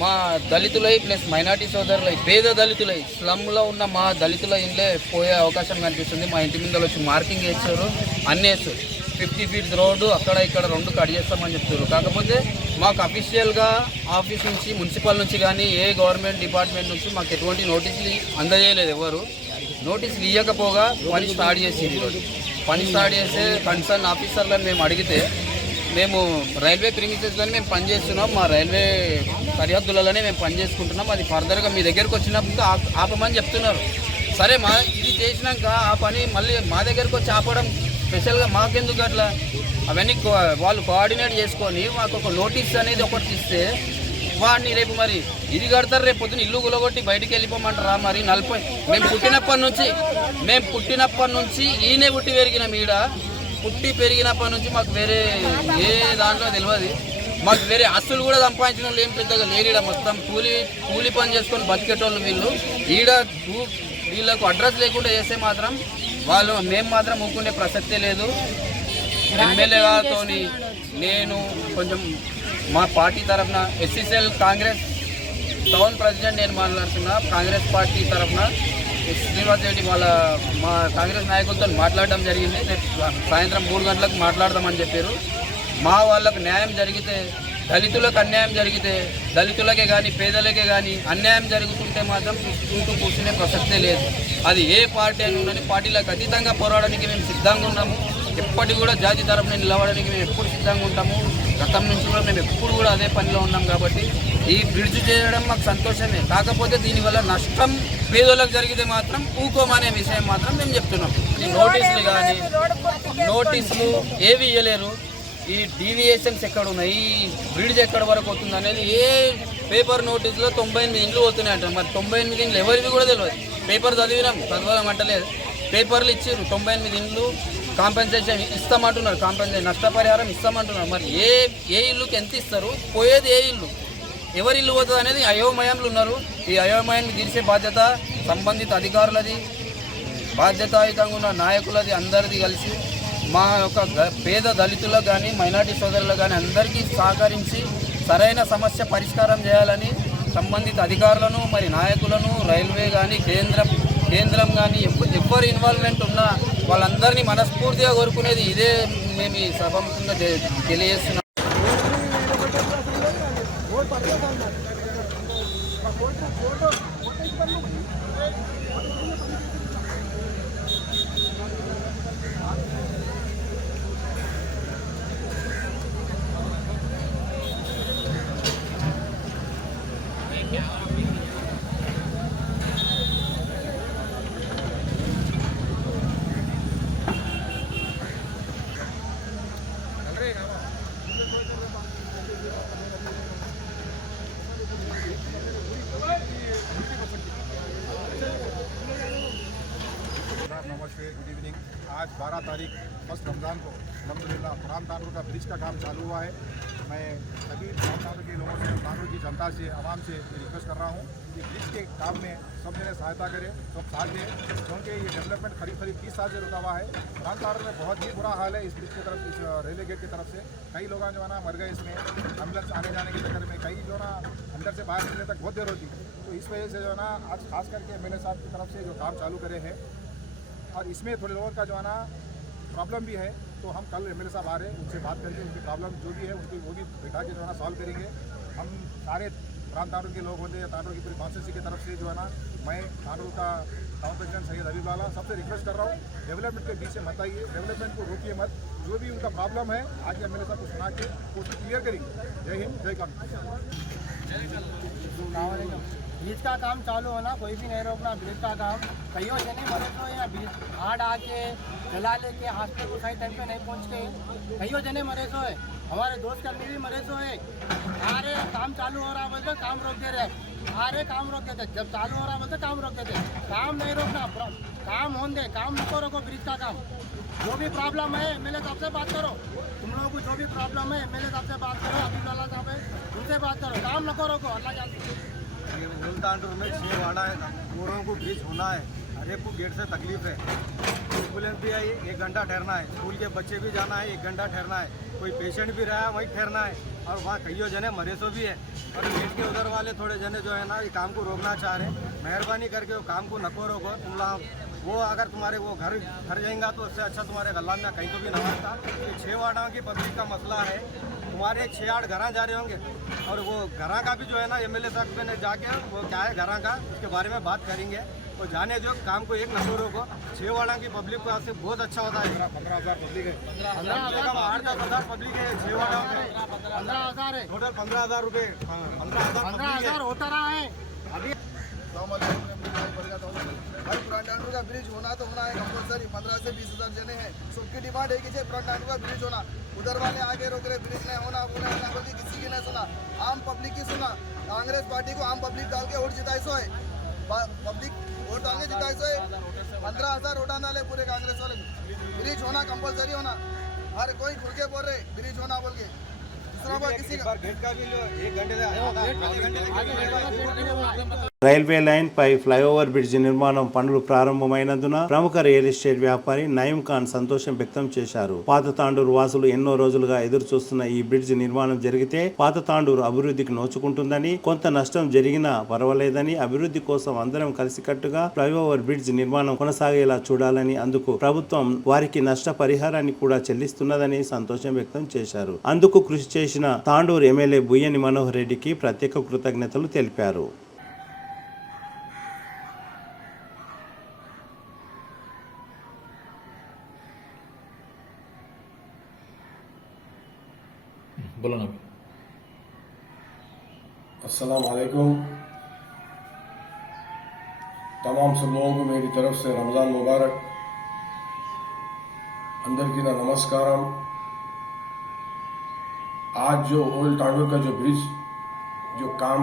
మా దళితులై ప్లస్ మైనార్టీ సోదరులై పేద దళితులై స్లమ్లో ఉన్న మా దళితుల ఇండ్లే పోయే అవకాశం కనిపిస్తుంది. మా ఇంటి ముందర వచ్చి మార్కింగ్ వేస్తారు, అన్నీ వేస్తారు. 50 ఫీట్స్ రోడ్డు అక్కడ ఇక్కడ 2 కట్ చేస్తామని చెప్తారు. కాకపోతే మాకు అఫీషియల్గా ఆఫీస్ నుంచి మున్సిపల్ నుంచి కానీ ఏ గవర్నమెంట్ డిపార్ట్మెంట్ నుంచి మాకు ఎటువంటి నోటీసులు అందజేయలేదు. ఎవరు నోటీసులు ఇవ్వకపోగా పని స్టార్ట్ చేసేది. ఈరోజు పని స్టార్ట్ చేసే కన్సర్న్ ఆఫీసర్లను మేము అడిగితే మేము రైల్వే ప్రిమిసెస్లోనే మేము పనిచేస్తున్నాం, మా రైల్వే సరిహద్దులలోనే మేము పనిచేసుకుంటున్నాం, అది ఫర్దర్గా మీ దగ్గరకు వచ్చినప్పుడు ఆపమని చెప్తున్నారు. సరే ఇది చేసినాక ఆ పని మళ్ళీ మా దగ్గరకు వచ్చి ఆపడం స్పెషల్గా మాకెందుకు అట్లా? అవన్నీ వాళ్ళు కోఆర్డినేట్ చేసుకొని మాకు ఒక నోటీస్ అనేది ఒకటి ఇస్తే వాడిని రేపు మరి ఇది కడతారు, రేపు పొద్దున ఇల్లు గులగొట్టి బయటికి వెళ్ళిపోమంటారా? మరి 40 మేము పుట్టినప్పటి నుంచి ఈయనే పుట్టి పెరిగినాం. పుట్టి పెరిగినప్పటి నుంచి మాకు వేరే ఏ దాంట్లో తెలియదు. మాకు వేరే ఆస్తులు కూడా సంపాదించిన వాళ్ళు ఏం పెద్దగా లేరు. మొత్తం కూలి పని చేసుకొని బతికేటోళ్ళు వీళ్ళు. వీళ్ళకు అడ్రస్ లేకుండా చేస్తే మాత్రం మేము మాత్రం ఊరుకునే ప్రసక్తే లేదు. ఎమ్మెల్యే గారితో నేను కొంచెం మా పార్టీ తరఫున ఎస్సీసీఎల్ కాంగ్రెస్ టౌన్ ప్రెసిడెంట్ నేను మాట్లాడుతున్నా. కాంగ్రెస్ పార్టీ తరఫున శ్రీనివాస్ రెడ్డి మా కాంగ్రెస్ నాయకులతో మాట్లాడడం జరిగింది. సాయంత్రం 3 గంటలకు మాట్లాడదామని చెప్పారు. మా వాళ్ళకు న్యాయం జరిగితే, దళితులకు అన్యాయం జరిగితే, దళితులకే కానీ పేదలకే కానీ అన్యాయం జరుగుతుంటే మాత్రం చూసుకుంటూ కూర్చునే ప్రసక్తే లేదు. అది ఏ పార్టీ అని ఉన్నది, పార్టీలకు అతీతంగా పోరాడడానికి మేము సిద్ధంగా ఉన్నాము. ఎప్పటికి కూడా జాతి తరపున నిలవడానికి మేము ఎప్పుడు సిద్ధంగా ఉంటాము. గతం నుంచి కూడా మేము ఎప్పుడు కూడా అదే పనిలో ఉన్నాం. కాబట్టి ఈ బ్రిడ్జ్ చేయడం మాకు సంతోషమే. కాకపోతే దీనివల్ల నష్టం పేదోళ్ళకు జరిగితే మాత్రం ఊకోమనే విషయం మాత్రం మేము చెప్తున్నాం. ఈ నోటీసులు కానీ నోటీసులు ఏవి ఇవ్వలేరు. ఈ డీవియేషన్స్ ఎక్కడ ఉన్నాయి, ఈ బ్రిడ్జ్ ఎక్కడ వరకు అవుతుంది అనేది ఏ పేపర్ నోటీసులో 98 ఇండ్లు పోతున్నాయి అంటారు. మరి 98 ఇండ్లు ఎవరివి కూడా తెలియదు. పేపర్ చదవడం అంటలేదు. పేపర్లు ఇచ్చారు 98 ఇండ్లు కాంపెన్సేషన్ ఇస్తామంటున్నారు, నష్టపరిహారం ఇస్తామంటున్నారు. మరి ఏ ఇల్లుకి ఎంత ఇస్తారు, పోయేది ఏ ఇల్లు, ఎవరి ఇల్లు పోతుంది అనేది అయోమయంలో ఉన్నారు. ఈ అయోమయాన్ని తీర్చే బాధ్యత సంబంధిత అధికారులది, బాధ్యతాయుతంగా ఉన్న నాయకులది, అందరిది కలిసి మా యొక్క పేద దళితులకు కానీ మైనార్టీ సోదరులకు కానీ అందరికీ సహకరించి సరైన సమస్య పరిష్కారం చేయాలని సంబంధిత అధికారులను మరి నాయకులను రైల్వే కానీ కేంద్రం కానీ ఎవరు ఇన్వాల్వ్మెంట్ ఉన్నా వాళ్ళందరినీ మనస్ఫూర్తిగా కోరుకునేది ఇదే. మేము ఈ సభముఖంగా తెలియజేస్తున్నాం. नमस्ते, गुड इवनिंग। आज 12 तारीख फर्स्ट रमज़ान को अल्हम्दुलिल्लाह कुरान तांडूर का ब्रिज का काम चालू हुआ है। मैं सभी कुरान तांडूर के लोगों से, तांडूर की जनता से, आवाम से रिक्वेस्ट कर रहा हूँ कि ब्रिज के काम में सब जने सहायता करें, सब साथ दें, क्योंकि ये डेवलपमेंट करीब 30 साल से रुका हुआ है। कुरान तांडूर में बहुत ही बुरा हाल है इस ब्रिज की तरफ, इस रेलवे गेट की तरफ से। कई लोग जो है ना मर गए इसमें, एम्बुलेंस आने जाने के चक्कर में, कई जो है ना अंदर से बाहर निकलने तक बहुत देर होती। तो इस वजह से जो है ना आज खास करके एमएलए साहब की तरफ से जो काम चालू करे हैं, और इसमें थोड़े लोगों का जो है ना प्रॉब्लम भी है, तो हम कल एमएलए साहब आ रहे हैं, उनसे बात करके उनकी प्रॉब्लम जो भी है उनकी वो भी बैठा के जो है ना सॉल्व करेंगे। हम सारे प्रांत तांडूर के लोग होते हैं, तांडूर की पूरी कॉन्स्टिट्यूंसी की तरफ से जो है ना मैं तांडूर का टाउन प्रेसिडेंट सैयद हबीब वाला सबसे रिक्वेस्ट कर रहा हूँ, डेवलपमेंट के बीच से मत आइए, डेवलपमेंट को रोकिए मत। जो भी उनका प्रॉब्लम है आज एमएलए साहब को सुना के उसको क्लियर करेंगे। जय हिंद, जय कांग्रेस। ब्रिज का काम चालू होना कोई भी नहीं रोकना। ब्रिज का काम कईयों जने मरे तो या ब्रिज हार्ड आके जला लेके हॉस्पिटल को सही टाइम पे नहीं पहुंच के कईयों जने मरे तो है। हमारे दोस्त कर्मी भी मरे तो है। आ रहे काम चालू हो रहा बोलते काम रोक दे रहे, आ रहे काम रोक देते, जब चालू हो रहा बोलते काम रोक देते। काम नहीं रोकना, काम होने दे, काम नको रोको। ब्रिज का काम जो भी प्रॉब्लम है एमएलए साहब से बात करो। तुम लोगों को जो भी प्रॉब्लम है एमएलए साहब से बात करो, हबीब वाला साहब है उनसे बात करो। काम नको रोको, अल्लाह जानते। तांडूर में 6 वाड़ा है, लोगों को ब्रिज होना है, हर एक को गेट से तकलीफ है। एम्बुलेंस भी आई, 1 घंटा ठहरना है, स्कूल के बच्चे भी जाना है, 1 घंटा ठहरना है, कोई पेशेंट भी रहा है वहीं ठहरना है, और वहाँ कईयों जने मरे सो भी है। और गेट के उधर वाले थोड़े जने जो है ना ये काम को रोकना चाह रहे हैं। मेहरबानी करके वो काम को नको रोको। तुम लोग वो अगर तुम्हारे वो घर जाएंगा तो उससे अच्छा तुम्हारे गला में कहीं तो भी ना होता। ये 6 वार्डों की पब्लिक का मसला है, तुम्हारे 6-8 घर जा रहे होंगे, और वो घर का भी जो है ना एमएलए साहब ने जाके वो क्या है घर का उसके बारे में बात करेंगे। तो जाने जो काम को एक नजरों को 6 वाड़ा की पब्लिक को आपसे बहुत अच्छा होता है। 15,000 पब्लिक है, 8-10,000 पब्लिक है 6 वाड़ा में, 15,000 है टोटल। 15,000 रुपये 15,000 होता रहा है अभी। भाई पुरान तांडूर का ब्रिज होना तो होना है कंपलसरी। 15 से 20,000 जने हैं, सबकी डिमांड है कि पुरान तांडूर का ब्रिज होना। उधर वाले आगे रोक रहे, ब्रिज नहीं होना, वो नहीं होना, बल्कि किसी की नहीं सुना, आम पब्लिक की सुना। कांग्रेस पार्टी को आम पब्लिक डाल के वोट जिताई सो है, पब्लिक वोट डाल के जिताई सो है। 15,000 वोट डाले पूरे कांग्रेस वाले। ब्रिज होना कंपलसरी होना, हर कोई खुल के बोल रहे ब्रिज होना बोल के। दूसरा बात किसी का गेट का भी 1 घंटे రైల్వే లైన్ పై ఫ్లైఓవర్ బ్రిడ్జి నిర్మాణం పనులు ప్రారంభమైనందున ప్రముఖ రియల్ ఎస్టేట్ వ్యాపారి నయీం ఖాన్ సంతోషం వ్యక్తం చేశారు. పాత తాండూరు వాసులు ఎన్నో రోజులుగా ఎదురు చూస్తున్న ఈ బ్రిడ్జి నిర్మాణం జరిగితే పాత తాండూరు అభివృద్ధికి నోచుకుంటుందని, కొంత నష్టం జరిగినా పర్వాలేదని, అభివృద్ధి కోసం అందరం కలిసికట్టుగా ఫ్లైఓవర్ బ్రిడ్జ్ నిర్మాణం కొనసాగేలా చూడాలని, అందుకు ప్రభుత్వం వారికి నష్ట పరిహారాన్ని కూడా చెల్లిస్తున్నదని సంతోషం వ్యక్తం చేశారు. అందుకు కృషి చేసిన తాండూరు ఎమ్మెల్యే బుయ్యని మనోహర్ రెడ్డికి ప్రత్యేక కృతజ్ఞతలు తెలిపారు. अस्सलाम वालेकुम। तमाम सब लोगों को मेरी तरफ से रमज़ान मुबारक। अंदर की ना नमस्कारम। आज जो ओल्ड तांडूर का जो ब्रिज जो काम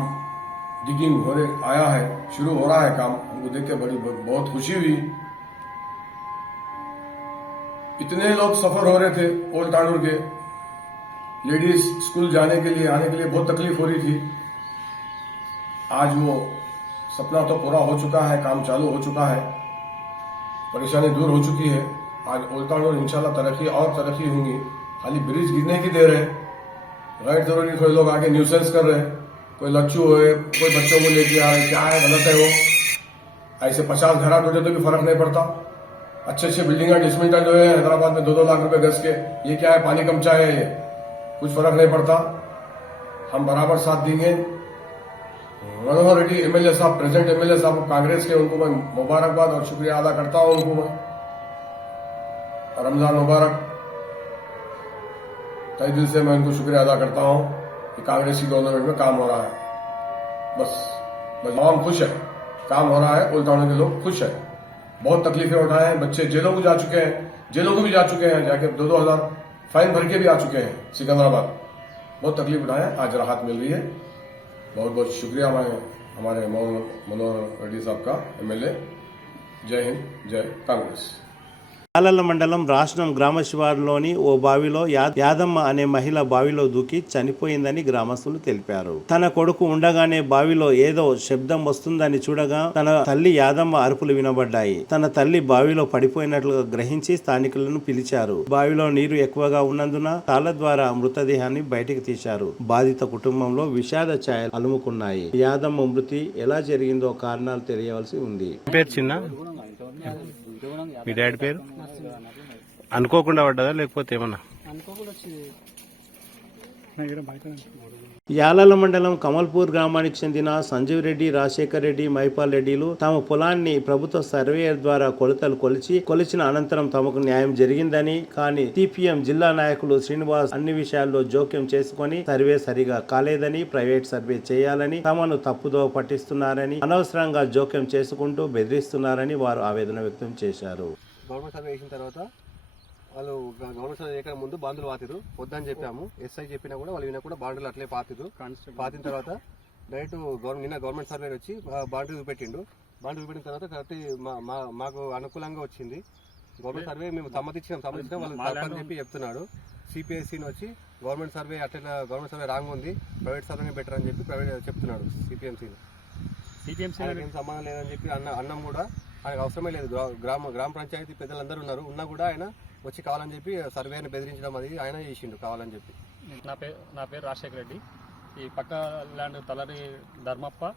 डिगिंग हो आया है, शुरू हो रहा है काम, हमको देख के बहुत खुशी हुई। इतने लोग सफर हो रहे थे ओल्ड तांडूर के, लेडीज स्कूल जाने के लिए आने के लिए बहुत तकलीफ हो रही थी। आज वो सपना तो पूरा हो चुका है, काम चालू हो चुका है, परेशानी दूर हो चुकी है। आज ओल्ड तांडूर इंशाल्लाह तरक्की और तरक्की होंगी। खाली ब्रिज गिरने की देर है, गैर जरूरी कोई लोग आगे न्यूसेंस कर रहे हैं, कोई लच्चू है, कोई बच्चों को लेके आ रहे, क्या है गलत है वो। ऐसे 50 घर टूटे तो भी फर्क नहीं पड़ता। अच्छे बिल्डिंग डिसमेंटल जो है हैदराबाद में 2-2 लाख रुपए गज के, ये क्या है पानी कम चाहे है, ये कुछ फर्क नहीं पड़ता। हम बराबर साथ देंगे। मनोहर रेड्डी एमएलए साहब, प्रेजेंट एमएलए साहब कांग्रेस के, उनको मैं मुबारकबाद और शुक्रिया अदा करता हूं। उनको मैं रमजान मुबारक, तहे दिल से मैं उनको शुक्रिया अदा करता हूं कि कांग्रेस की गवर्नमेंट में काम हो रहा है। बस आवाम खुश है, काम हो रहा है, ओल्ड तांडूर के लोग खुश है। बहुत तकलीफें उठाए हैं, बच्चे जेलों को जा चुके हैं, जेलों को भी जा चुके हैं, जाके 2-2 हजार फाइन भर के भी आ चुके हैं सिकंदराबाद। बहुत तकलीफ उठाए, आज राहत मिल रही है। बहुत बहुत शुक्रिया मैं हमारे मनोहर रेड्डी साहब का, एमएलए। जय हिंद, जय कांग्रेस। యాలల మండలం రాష్ట్రం గ్రామ శివారులోని ఓ బావిలో యాదమ్మ అనే మహిళ బావిలో దూకి చనిపోయిందని గ్రామస్తులు తెలిపారు. తన కొడుకు ఉండగానే బావిలో ఏదో శబ్దం వస్తుందని చూడగా తన తల్లి యాదమ్మ అరుపులు వినబడ్డాయి. తన తల్లి బావిలో పడిపోయినట్లుగా గ్రహించి స్థానికులను పిలిచారు. బావిలో నీరు ఎక్కువగా ఉన్నందున తాళ్ల ద్వారా మృతదేహాన్ని బయటికి తీశారు. బాధిత కుటుంబంలో విషాద ఛాయలు అలుముకున్నాయి. యాదమ్మ మృతి ఎలా జరిగిందో కారణాలు తెలియవలసి ఉంది. పేరు చిన్న, మీ డాడీ పేరు? అనుకోకుండా పడ్డదా లేకపోతే ఏమన్నా? యాలల మండలం కమల్పూర్ గ్రామానికి చెందిన సంజీవ్ రెడ్డి, రాజశేఖర్ రెడ్డి, మైపాల్ రెడ్డిలు తమ పొలాన్ని ప్రభుత్వ సర్వేయర్ ద్వారా కొలతలు కొలిచిన అనంతరం తమకు న్యాయం జరిగిందని, కానీ సిపిఎం జిల్లా నాయకులు శ్రీనివాస్ అన్ని విషయాల్లో జోక్యం చేసుకుని సర్వే సరిగా కాలేదని, ప్రైవేట్ సర్వే చేయాలని, తమను తప్పుదోవ పట్టిస్తున్నారని, అనవసరంగా జోక్యం చేసుకుంటూ బెదిరిస్తున్నారని వారు ఆవేదన వ్యక్తం చేశారు. గవర్నమెంట్ సర్వే చేసిన తర్వాత వాళ్ళు గవర్నమెంట్ సర్వే చేయక ముందు బాండ్లు పాతిరు, వద్దని చెప్పాము. ఎస్ఐ చెప్పినా కూడా వాళ్ళు వినా కూడా బాండ్లు అట్లే పాతిన తర్వాత డైరెక్ట్ నిన్న గవర్నమెంట్ సర్వే వచ్చి బాండ్లు చూపెట్టిండు. బాండ్లు చూపెట్టిన తర్వాత కరెక్ట్ మాకు అనుకూలంగా వచ్చింది. గవర్నమెంట్ సర్వే మేము సమ్మతించినాం వాళ్ళు తప్పని చెప్పి చెప్తున్నాడు. సిపిఎస్సిని వచ్చి గవర్నమెంట్ సర్వే అట్లా గవర్నమెంట్ సర్వే రాంగ్ ఉంది, ప్రైవేట్ సర్వే బెటర్ అని చెప్పి చెప్తున్నాడు. సిపిఎంసీ ఏం సంబంధం లేదని చెప్పి అన్నం కూడా ఆయనకు అవసరమే లేదు. గ్రామ పంచాయతీ పెద్దలందరూ ఉన్నారు, ఉన్నా కూడా ఆయన వచ్చి కావాలని చెప్పి సర్వేని బెదిరించడం అది ఆయన చేసిండు కావాలని చెప్పి. నా పేరు రాజశేఖర్ రెడ్డి. ఈ పక్క ల్యాండ్ తలరి ధర్మప్ప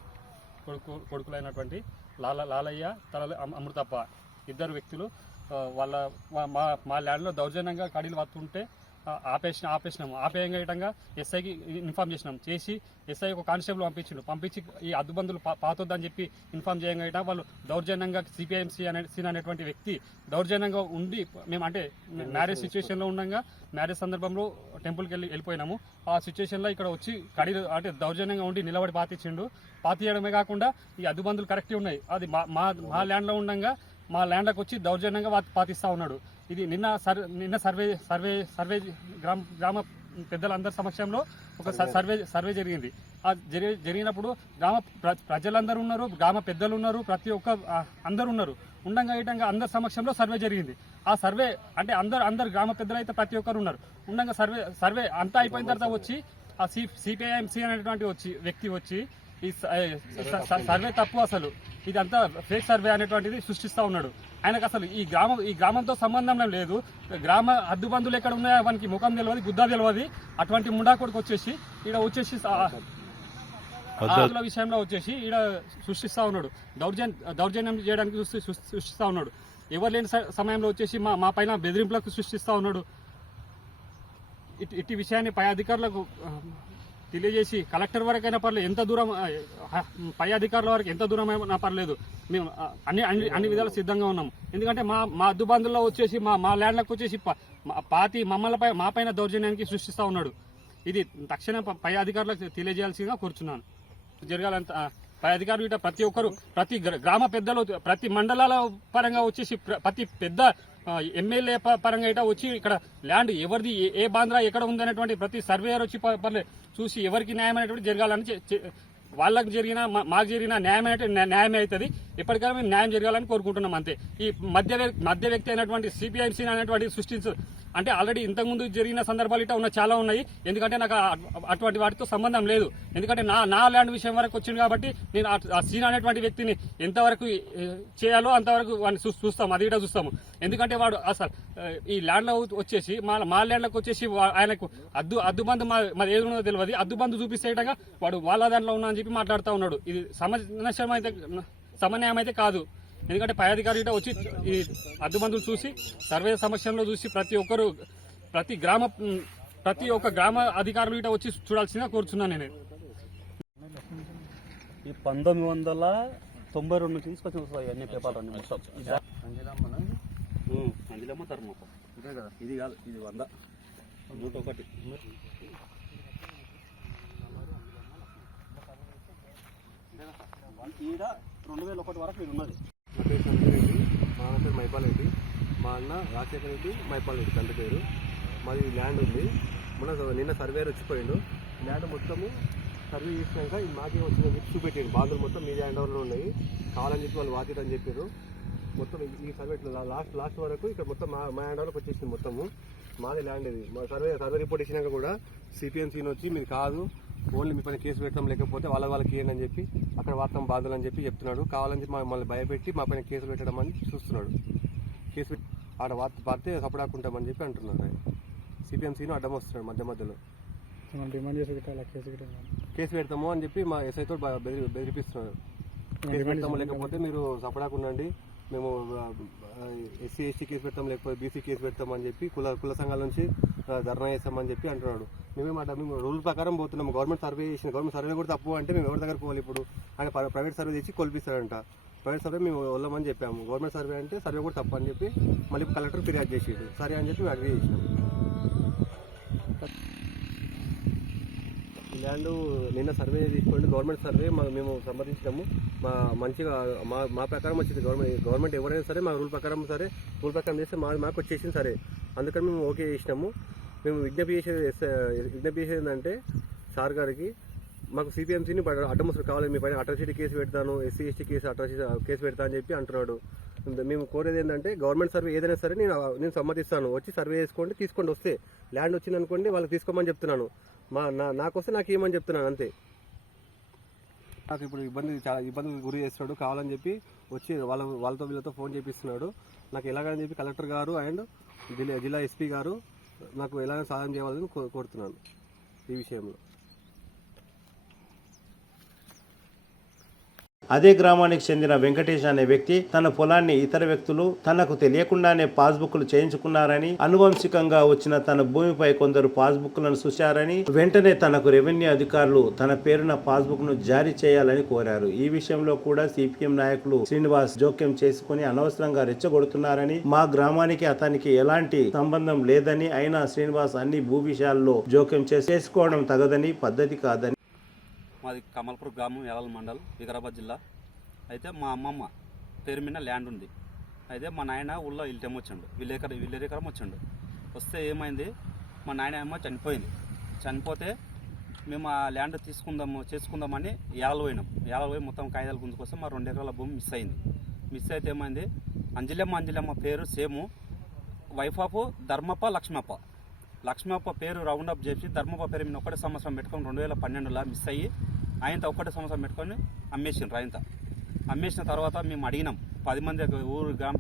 కొడుకులైనటువంటి లాలయ్య తలరి అమృతప్ప ఇద్దరు వ్యక్తులు వాళ్ళ మా ల్యాండ్లో దౌర్జన్యంగా కడీలు వస్తుంటే ఆపేసినాము. ఆపేయంగా ఎస్ఐకి ఇన్ఫార్మ్ చేసి ఎస్ఐ ఒక కానిస్టేబుల్ పంపించి ఈ అద్దుబందులు పాతొద్దని చెప్పి ఇన్ఫార్మ్ చేయంగా వాళ్ళు దౌర్జన్యంగా సిపిఐఎంసీ అనేటువంటి వ్యక్తి దౌర్జన్యంగా ఉండి మేము అంటే మ్యారేజ్ సిచ్యువేషన్లో ఉండగా మ్యారేజ్ సందర్భంలో టెంపుల్కి వెళ్ళిపోయినాము. ఆ సిచ్యువేషన్లో ఇక్కడ వచ్చి కడీలు అంటే దౌర్జన్యంగా ఉండి నిలబడి పాతియడమే కాకుండా ఈ అద్దుబందులు కరెక్ట్గా ఉన్నాయి. అది మా ల్యాండ్లో ఉండగా మా ల్యాండ్కి వచ్చి దౌర్జన్యంగా పాతిస్తూ ఉన్నాడు. ఇది నిన్న సర్వే గ్రామ పెద్దలందరి సమక్షంలో ఒక సర్వే జరిగింది. ఆ జరిగినప్పుడు గ్రామ ప్రజలందరూ ఉన్నారు, గ్రామ పెద్దలు ఉన్నారు, ప్రతి ఒక్క అందరు ఉన్నారు. ఉండగా అందరి సమక్షంలో సర్వే జరిగింది. ఆ సర్వే అంటే అందరు గ్రామ పెద్దలు అయితే ప్రతి ఒక్కరు ఉన్నారు. ఉండగా సర్వే అంతా అయిపోయిన తర్వాత వచ్చి ఆ సిపిఐఎంసీ అనేటువంటి వ్యక్తి వచ్చి ఈ సర్వే తప్పు, అసలు ఇదంతా ఫేక్ సర్వే అనేటువంటిది సృష్టిస్తూ ఉన్నాడు. ఆయనకు అసలు ఈ గ్రామంతో సంబంధం లేదు. గ్రామ హద్దుబందులు ఎక్కడ ఉన్నాయో వానికి ముఖం తెలియదు, గుద్దా తెలియదు. అటువంటి ముండాకోడికి వచ్చేసి విషయంలో వచ్చేసి ఈడ సృష్టిస్తూ ఉన్నాడు. దౌర్జన్యం చేయడానికి సృష్టిస్తూ ఉన్నాడు. ఎవరు లేని సమయంలో వచ్చేసి మా పైన బెదిరింపులకు సృష్టిస్తూ ఉన్నాడు. ఇట్టి విషయాన్ని పై అధికారులకు తెలియజేసి కలెక్టర్ వరకైనా పర్లేదు, ఎంత దూరం పై అధికారుల వరకు ఎంత దూరం అయినా పర్లేదు, మేము అన్ని విధాలు సిద్ధంగా ఉన్నాం. ఎందుకంటే మా అద్దుబందుల్లో వచ్చేసి మా ల్యాండ్లకు వచ్చేసి మా పైన దౌర్జన్యానికి సృష్టిస్తూ ఉన్నాడు. ఇది తక్షణం పై అధికారులకు తెలియజేయాల్సిందిగా కోరుచున్నాను. జరగాలంత పై అధికారులు ఇట ప్రతి ఒక్కరు ప్రతి గ్రామ పెద్దలు ప్రతి మండలాల పరంగా వచ్చేసి ప్రతి పెద్ద ఎమ్మెల్యే పరంగా ఇట వచ్చి ఇక్కడ ల్యాండ్ ఎవరిది ఏ బాంద్రా ఎక్కడ ఉందనేటువంటి ప్రతి సర్వేయర్ వచ్చి పర్లేదు చూసి ఎవరికి న్యాయం అనేటువంటి జరగాలని వాళ్ళకు జరిగిన మాకు జరిగిన న్యాయమే అవుతుంది. ఎప్పటికైనా మేము న్యాయం జరగాలని కోరుకుంటున్నాం. అంతే. ఈ మధ్య వ్యక్తి అయినటువంటి సిపిఐఎంసీ అనేటువంటి సృష్టించు అంటే ఆల్రెడీ ఇంతకుముందు జరిగిన సందర్భాలు ఇట్లా చాలా ఉన్నాయి. ఎందుకంటే నాకు అటువంటి వాటితో సంబంధం లేదు. ఎందుకంటే నా ల్యాండ్ విషయం వరకు వచ్చింది కాబట్టి నేను ఆ సీన్ అనేటువంటి వ్యక్తిని ఎంతవరకు చేయాలో అంతవరకు వాడిని చూస్తాము, అది కూడా చూస్తాము. ఎందుకంటే వాడు అసలు ఈ ల్యాండ్లో వచ్చేసి మా ల్యాండ్లోకి వచ్చేసి ఆయనకు అద్దుబందు మాది ఏది ఉన్నదో తెలియదు. అద్దుబందు చూపిస్తేటగా వాడు వాళ్ళ దాంట్లో ఉన్నా అని చెప్పి మాట్లాడుతూ ఉన్నాడు. ఇది సమన్యాయం అయితే కాదు. ఎందుకంటే పై అధికారి వచ్చి ఈ అద్దుబందులు చూసి సర్వే సమక్షంలో చూసి ప్రతి ఒక్క గ్రామ అధికారులు ఇట వచ్చి చూడాల్సిందిగా కోరుచున్నాను. నేను ఈ 1992 నుంచి తీసుకొచ్చి వస్తాయి అన్ని పేపర్లు అన్ని మొత్తం. అంజలమ్మ ధర్మప్ప ఇదే కదా, ఇది కాదు, ఇది 100 101 ఈడ 2001 వరకు మీరు ఉన్నది. నా పేరు సంజయ్ రెడ్డి, మా అన్న పేరు మైపాల్ రెడ్డి, మా అన్న రాజశేఖర్ రెడ్డి, మైపాల్ రెడ్డి తండ్రి పేరు. మాది ల్యాండ్ ఉంది. నిన్న సర్వేర్ వచ్చిపోయిండు. ల్యాండ్ మొత్తము సర్వే చేసినాక మాకే వచ్చిన చెప్పి చూపెట్టిండు. బాధలు మొత్తం మీ ల్యాండ్ ఓవర్లో ఉన్నాయి, కావాలని చెప్పి వాళ్ళు వాతిరని చెప్పారు. మొత్తం ఈ సర్వే లాస్ట్ వరకు ఇక్కడ మొత్తం మా హ్యాండ్ వచ్చేసింది. మొత్తము మాది ల్యాండ్ ఇది. మా సర్వే రిపోర్ట్ ఇచ్చినాక కూడా సిపిఎంసీని వచ్చి మీరు కాదు, ఓన్లీ మీ పైన కేసు పెట్టడం, లేకపోతే వాళ్ళకి ఇవ్వండి అని చెప్పి అక్కడ వార్తం బాధలు అని చెప్పి చెప్తున్నాడు. కావాలని చెప్పి మమ్మల్ని భయపెట్టి మా పైన కేసులు పెట్టడం అని చూస్తున్నాడు. కేసు ఆడ వార్తే సపడాకుంటామని చెప్పి అంటున్నారు. సిపిఎంసీని అడ్డం వస్తున్నాడు మధ్యలో. కేసు పెడతాము అని చెప్పి మా ఎస్ఐతో బెదిరిపిస్తున్నాడు. కేసు పెడతాము, లేకపోతే మీరు సపడాకుండండి, మేము ఎస్సీ ఎస్టీ కేసు పెడతాం, లేకపోతే బీసీ కేసు పెడతాం అని చెప్పి కుల సంఘాల నుంచి ధర్నా చేస్తామని చెప్పి అంటున్నాడు. మేము రూల్ ప్రకారం పోతున్నాము. గవర్నమెంట్ సర్వే చేసిన గవర్నమెంట్ సర్వే కూడా తప్పు అంటే మేము ఎవరి దగ్గర పోవాలి? ఇప్పుడు ఆయన ప్రైవేట్ సర్వే చేసి కొలిపిస్తాడంట. ప్రైవేట్ సర్వే మేము వెళ్ళమని చెప్పాము. గవర్నమెంట్ సర్వే అంటే సర్వే కూడా తప్పు అని చెప్పి మళ్ళీ కలెక్టర్ ఫిర్యాదు చేసేది. సరే అని చెప్పి మేము అగ్రీ చేసినాము. ల్యాండ్ నిన్న సర్వే తీసుకోండి, గవర్నమెంట్ సర్వే మేము సంబంధించినాము. మంచిగా మా ప్రకారం వచ్చింది. గవర్నమెంట్ ఎవరైనా సరే మా రూల్ ప్రకారం చేస్తే మాకు వచ్చేసింది. సరే అందుకని మేము ఓకే చేసినాము. మేము విజ్ఞప్తి చేసేది ఏంటంటే సార్ గారికి, మాకు సిపిఎంసీని అడ్డమొసలు కావాలి, మీ పైన అట్రాసిటీ కేసు పెడతాను, ఎస్సీ ఎస్టీ కేసు పెడతా అని చెప్పి అంటున్నాడు. మేము కోరేది ఏంటంటే గవర్నమెంట్ సర్వే ఏదైనా సరే నేను సమ్మతిస్తాను. వచ్చి సర్వే చేసుకోండి, తీసుకోండి. వస్తే ల్యాండ్ వచ్చింది అనుకోండి, వాళ్ళకి తీసుకోమని చెప్తున్నాను. నాకు వస్తే నాకు ఏమని చెప్తున్నాను అంతే. నాకు ఇప్పుడు చాలా ఇబ్బందులు గురి చేస్తున్నాడు. కావాలని చెప్పి వచ్చి వాళ్ళతో వీళ్ళతో ఫోన్ చేపిస్తున్నాడు. నాకు ఎలాగని చెప్పి కలెక్టర్ గారు అండ్ జిల్లా ఎస్పీ గారు నాకు ఎలాగైనా సహాయం చేయాలని కోరుతున్నాను ఈ విషయంలో. అదే గ్రామానికి చెందిన వెంకటేష్ అనే వ్యక్తి తన పొలాన్ని ఇతర వ్యక్తులు తనకు తెలియకుండానే పాస్బుక్లు చేయించుకున్నారని, అనువంశికంగా వచ్చిన తన భూమిపై కొందరు పాస్బుక్లను చూశారని, వెంటనే తనకు రెవెన్యూ అధికారులు తన పేరున పాస్బుక్ ను జారీ చేయాలని కోరారు. ఈ విషయంలో కూడా సిపిఎం నాయకులు శ్రీనివాస్ జోక్యం చేసుకుని అనవసరంగా రెచ్చగొడుతున్నారని, మా గ్రామానికి అతనికి ఎలాంటి సంబంధం లేదని, అయినా శ్రీనివాస్ అన్ని భూ విషయాల్లో జోక్యం చేసుకోవడం తగదని, పద్ధతి కాదని. మాది కమల్పూర్ గ్రామం, యాలల్ మండల్, వికారాబాద్ జిల్లా. అయితే మా అమ్మమ్మ పేరు మీద ల్యాండ్ ఉంది. అయితే మా నాయన ఊళ్ళో ఇల్టెం వచ్చిండు, విల్లేకరం వచ్చిండు. వస్తే ఏమైంది, మా నాయన అమ్మ చనిపోయింది. చనిపోతే మేము ఆ ల్యాండ్ చేసుకుందామని యాలలు పోయి మొత్తం కాగితాల గుంజు కోసం మా 2 ఎకరాల భూమి మిస్ అయింది. మిస్ అయితే ఏమైంది, అంజలమ్మ పేరు సేము, వైఫ్ ఆఫ్ ధర్మప్ప లక్ష్మప్ప పేరు రౌండ్ అప్ చేసి ధర్మప్ప పేరు మీద 1 సంవత్సరం పెట్టుకొని 2012లో మిస్ అయ్యి ఆయనతో 1 సంవత్సరం పెట్టుకొని అమ్మేసిండ్రు. ఆయనతో అమ్మేసిన తర్వాత మేము అడిగినాం, 10 మంది ఊరు గ్రామ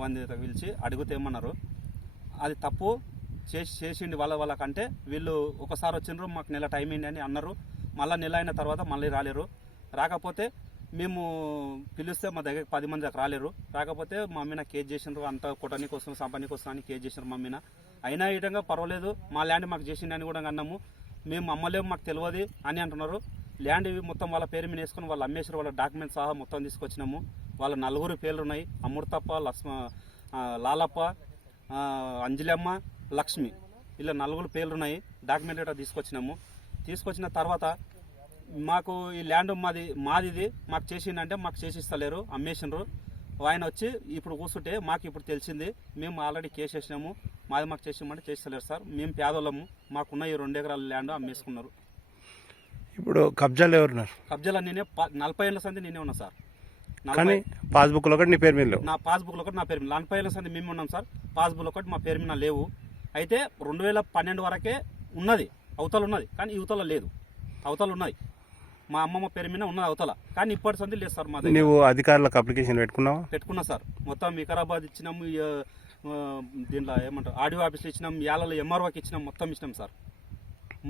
మంది పిలిచి అడిగితే ఏమన్నారు, అది తప్పు చేసిండి వాళ్ళకంటే వీళ్ళు ఒకసారి వచ్చిండ్రు, మాకు నెల టైం అయింది అని అన్నారు. మళ్ళీ నెల అయిన తర్వాత మళ్ళీ రాకపోతే మేము పిలిస్తే మా దగ్గర 10 మంది దాకా రాకపోతే మా మీద కేసు చేసినారు. అంత కొట్టని కోసం సంపని కోసం అని కేసు చేసినారు మా మీద. అయినా ఈ విధంగా పర్వాలేదు, మా ల్యాండ్ మాకు చేసిండి అని కూడా అన్నాము. మేము అమ్మలేము, మాకు తెలియదు అని అంటున్నారు. ల్యాండ్ మొత్తం వాళ్ళ పేరు మీద వేసుకొని వాళ్ళు అమ్మేసారు. వాళ్ళ డాక్యుమెంట్స్ సహా మొత్తం తీసుకొచ్చినాము. వాళ్ళ 4 పేర్లు ఉన్నాయి, అమృతప్ప, లాలప్ప, అంజలమ్మ, లక్ష్మి, ఇలా 4 పేర్లు ఉన్నాయి. డాక్యుమెంట్ కూడా తీసుకొచ్చిన తర్వాత మాకు ఈ ల్యాండ్ మాది మాకు చేసిందంటే మాకు చేసిస్తలేరు, అమ్మేసినారు. ఆయన వచ్చి ఇప్పుడు కూర్చుంటే మాకు ఇప్పుడు తెలిసింది, మేము ఆల్రెడీ కేసు వేసినాము, మాకు చేసిమంటే చేస్తలేరు సార్, మేము పేదోళ్ళము, మాకున్న ఈ 2 ఎకరాల ల్యాండ్ అమ్మేసుకున్నారు. ఇప్పుడు కబ్జాలు ఎవరున్నారు? కబ్జాలు నేనే 40 ఏళ్ళ సంది నేనే ఉన్నా సార్. పాస్బుక్ లో ఒకటి నీ పేరు మీద, నా పాస్బుక్ లో ఒకటి నా పేరు మీద 40 ఏళ్ళ సంది మేము ఉన్నాం సార్. పాస్బుక్ ఒకటి మా పేరు మీద లేవు. అయితే 2012 వరకే ఉన్నది, అవతల ఉన్నది, కానీ యువతల లేదు. అవతల ఉన్నది, మా అమ్మమ్మ పేరు మీద ఉన్నది అవతల, కానీ ఇప్పటి సంది లేదు సార్. మా దగ్గర నువ్వు అధికారులకు అప్లికేషన్ పెట్టుకున్నా సార్. మొత్తం వికారాబాద్ ఇచ్చినాము, దీంట్లో ఏమంటారు ఆడియో ఆఫీస్లో ఇచ్చినాం, యాలలో ఎంఆర్ఓకి ఇచ్చినాం, మొత్తం ఇచ్చినాం సార్.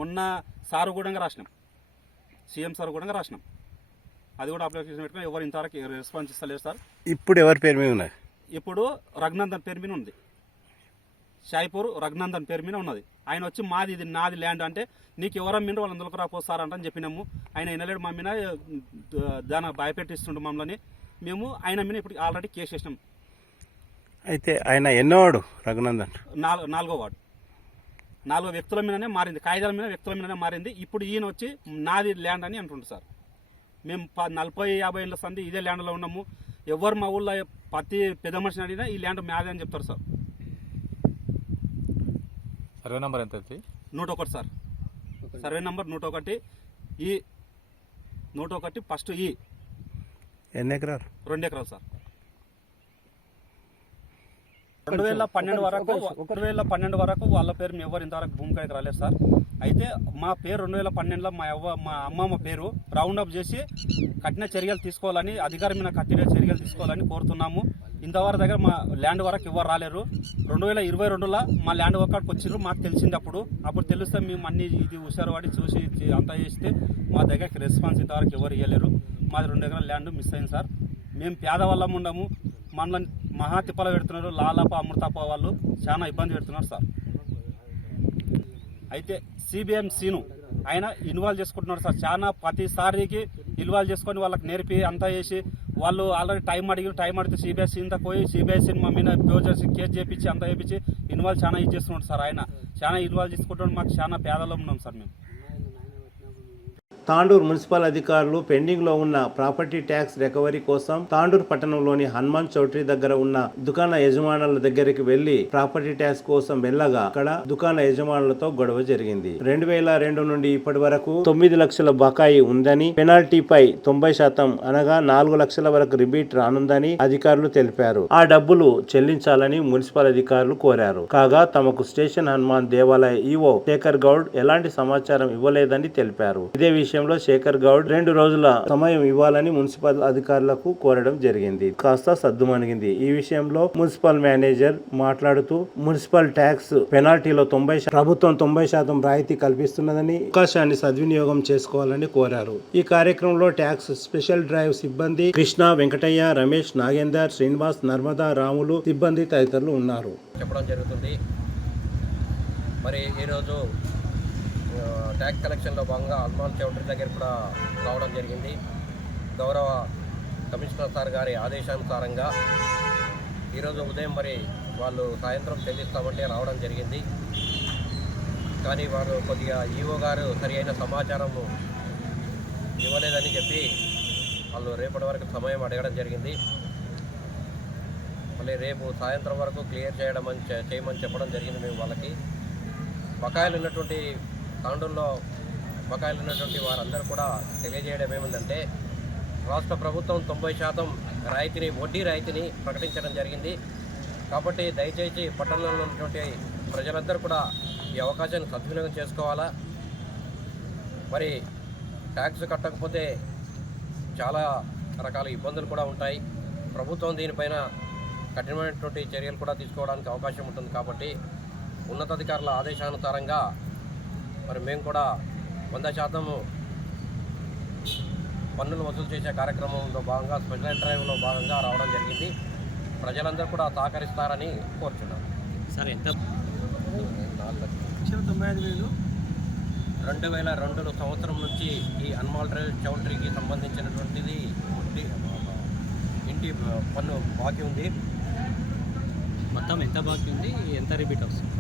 మొన్న సారు కూడా రాసినాం, సీఎం సార్ కూడా రాసినాం. అది కూడా అప్లికేషన్ పెట్టుకుని ఎవరు ఇంతవరకు రెస్పాన్స్ ఇస్తలేరు సార్. ఇప్పుడు ఎవరి పేరు మీద ఉన్నది? ఇప్పుడు రఘునందన్ పేరు మీద ఉంది, షాయిపూర్ రఘునందన్ పేరు మీద ఉన్నది. ఆయన వచ్చి నాది ల్యాండ్ అంటే నీకు ఎవరం మీద వాళ్ళు అందులోకి రాపోస్తారంట అని చెప్పినాము. ఆయన వినలేడు, మా మీద దాని భయపెట్టిస్తుండే మమ్మల్ని. మేము ఆయన మీద ఇప్పుడు ఆల్రెడీ కేసు వేసినాం. అయితే ఆయన ఎన్నో వాడు రఘునందన్? 4వ వార్డు. 4 వ్యక్తుల మీదనే మారింది, కాగితాల మీద వ్యక్తుల మీదనే మారింది. ఇప్పుడు ఈయన వచ్చి నాది ల్యాండ్ అని అంటుండు సార్. మేము 40-50 ఏళ్ళ సంది ఇదే ల్యాండ్లో ఉన్నాము. ఎవరు మా ఊళ్ళో ప్రతి పెద్ద మనిషిని అడిగినా ఈ ల్యాండ్ మాదే అని చెప్తారు సార్. సర్వే నెంబర్ ఎంత? 101 సార్. సర్వే నెంబర్ 101 ఈ 101 ఫస్ట్ ఈ. ఎన్ని ఎకరాలు? 2 ఎకరాలు సార్. 2012 వరకు వాళ్ళ పేరు ఎవరు ఇంతవరకు భూమికి రాలేదు సార్. అయితే మా పేరు 2012లో మా అమ్మమ్మ పేరు రౌండ్ అప్ చేసి కఠిన చర్యలు తీసుకోవాలని, అధికారమైన కఠిన చర్యలు తీసుకోవాలని కోరుతున్నాము. ఇంతవరకు దగ్గర మా ల్యాండ్ వరకు ఎవరు రాలేరు. 2022లో మా ల్యాండ్ వరకు వచ్చిర్రు. మాకు తెలిసింది అప్పుడు తెలిస్తే మేము అన్ని ఇది హుషారు పడి చూసి అంతా చేస్తే మా దగ్గరికి రెస్పాన్స్ ఇంతవరకు ఎవరు ఇవ్వలేరు. మాది 2 ఎకరాల ల్యాండ్ మిస్ అయింది సార్. మేము పేదవాళ్ళం ఉండము, మనల్ని మహా తిప్పలు పెడుతున్నారు. లాలప అమృతప్ప వాళ్ళు చాలా ఇబ్బంది పెడుతున్నారు సార్. అయితే సిబిఎం సీను ఆయన ఇన్వాల్వ్ చేసుకుంటున్నారు సార్. చాలా ప్రతిసారికి ఇన్వాల్వ్ చేసుకొని వాళ్ళకి నేర్పి అంతా చేసి వాళ్ళు ఆల్రెడీ టైం అడిగితే సిబిఎస్సీ ఇంత పోయి సిబిఎస్సీని మా మీద కేసు చేయించి అంతా చేయించి ఇన్వాల్వ్ చాలా ఇది చేస్తున్నాడు సార్. ఆయన చాలా ఇన్వాల్వ్ చేసుకుంటున్నాడు. మాకు చాలా పేదలో ఉన్నాం సార్ మేము. తాండూరు మున్సిపల్ అధికారులు పెండింగ్ లో ఉన్న ప్రాపర్టీ ట్యాక్స్ రికవరీ కోసం తాండూరు పట్టణంలోని హనుమాన్ చౌటరీ దగ్గర ఉన్న దుకాణ యజమానుల దగ్గరికి వెళ్లి ప్రాపర్టీ ట్యాక్స్ కోసం వెళ్ళగా అక్కడ దుకాణ యజమానులతో గొడవ జరిగింది. 2002 నుండి ఇప్పటి వరకు 9 లక్షల బకాయి ఉందని, పెనాల్టీపై 90% అనగా 4 లక్షల వరకు రిబీట్ రానుందని అధికారులు తెలిపారు. ఆ డబ్బులు చెల్లించాలని మున్సిపల్ అధికారులు కోరారు. కాగా తమకు స్టేషన్ హనుమాన్ దేవాలయ ఈవో శేఖర్ గౌడ్ ఎలాంటి సమాచారం ఇవ్వలేదని తెలిపారు. ఇదే విషయంలో శేఖర్ గౌడ్ 2 రోజుల సమయం ఇవ్వాలని మున్సిపల్ అధికారులకు కోరడం జరిగింది. కాస్త సద్దుమణిగింది. ఈ విషయంలో మున్సిపల్ మేనేజర్ మాట్లాడుతూ మున్సిపల్ ట్యాక్స్ పెనాల్టీలో ప్రభుత్వం 90% రాయితీ కల్పిస్తున్నదని, అవకాశాన్ని సద్వినియోగం చేసుకోవాలని కోరారు. ఈ కార్యక్రమంలో ట్యాక్స్ స్పెషల్ డ్రైవ్ సిబ్బంది కృష్ణ, వెంకటయ్య, రమేష్, నాగేందర్, శ్రీనివాస్, నర్మదా, రాములు సిబ్బంది తదితరులు ఉన్నారు. చెప్పడం జరుగుతుంది. మరి ఈరోజు ట్యాక్స్ కలెక్షన్లో భాగంగా హనుమాన్ చౌటరీ దగ్గర కూడా రావడం జరిగింది. గౌరవ కమిషనర్ సార్ గారి ఆదేశానుసారంగా ఈరోజు ఉదయం మరి వాళ్ళు సాయంత్రం చెల్లిస్తామంటే రావడం జరిగింది. కానీ వారు కొద్దిగా ఈవో గారు సరి అయిన సమాచారం ఇవ్వలేదని చెప్పి వాళ్ళు రేపటి వరకు సమయం అడగడం జరిగింది. మళ్ళీ రేపు సాయంత్రం వరకు క్లియర్ చేయమని చెప్పడం జరిగింది. మేము వాళ్ళకి బకాయిలు ఉన్నటువంటి తాండూరులో బకాయిలు ఉన్నటువంటి వారందరూ కూడా తెలియజేయడం ఏముందంటే, రాష్ట్ర ప్రభుత్వం 90% రాయితీని, వడ్డీ రాయితీని ప్రకటించడం జరిగింది. కాబట్టి దయచేసి పట్టణంలో ఉన్నటువంటి ప్రజలందరూ కూడా ఈ అవకాశాన్ని సద్వినియోగం చేసుకోవాలా. మరి ట్యాక్స్ కట్టకపోతే చాలా రకాల ఇబ్బందులు కూడా ఉంటాయి. ప్రభుత్వం దీనిపైన కఠినమైనటువంటి చర్యలు కూడా తీసుకోవడానికి అవకాశం ఉంటుంది. కాబట్టి ఉన్నతాధికారుల ఆదేశానుసారంగా మరి మేము కూడా 100% పన్నులు వసూలు చేసే కార్యక్రమంలో భాగంగా స్పెషల్ డ్రైవ్లో భాగంగా రావడం జరిగింది. ప్రజలందరూ కూడా సహకరిస్తారని కోరుచున్నాం. సార్ ఎంత 2002 సంవత్సరం నుంచి ఈ హనుమాన్ చౌటరీకి సంబంధించినటువంటిది ఇంటి పన్ను బాకీ ఉంది. మొత్తం ఎంత బాకీ ఉంది, ఎంత రిపీట్ వస్తుంది?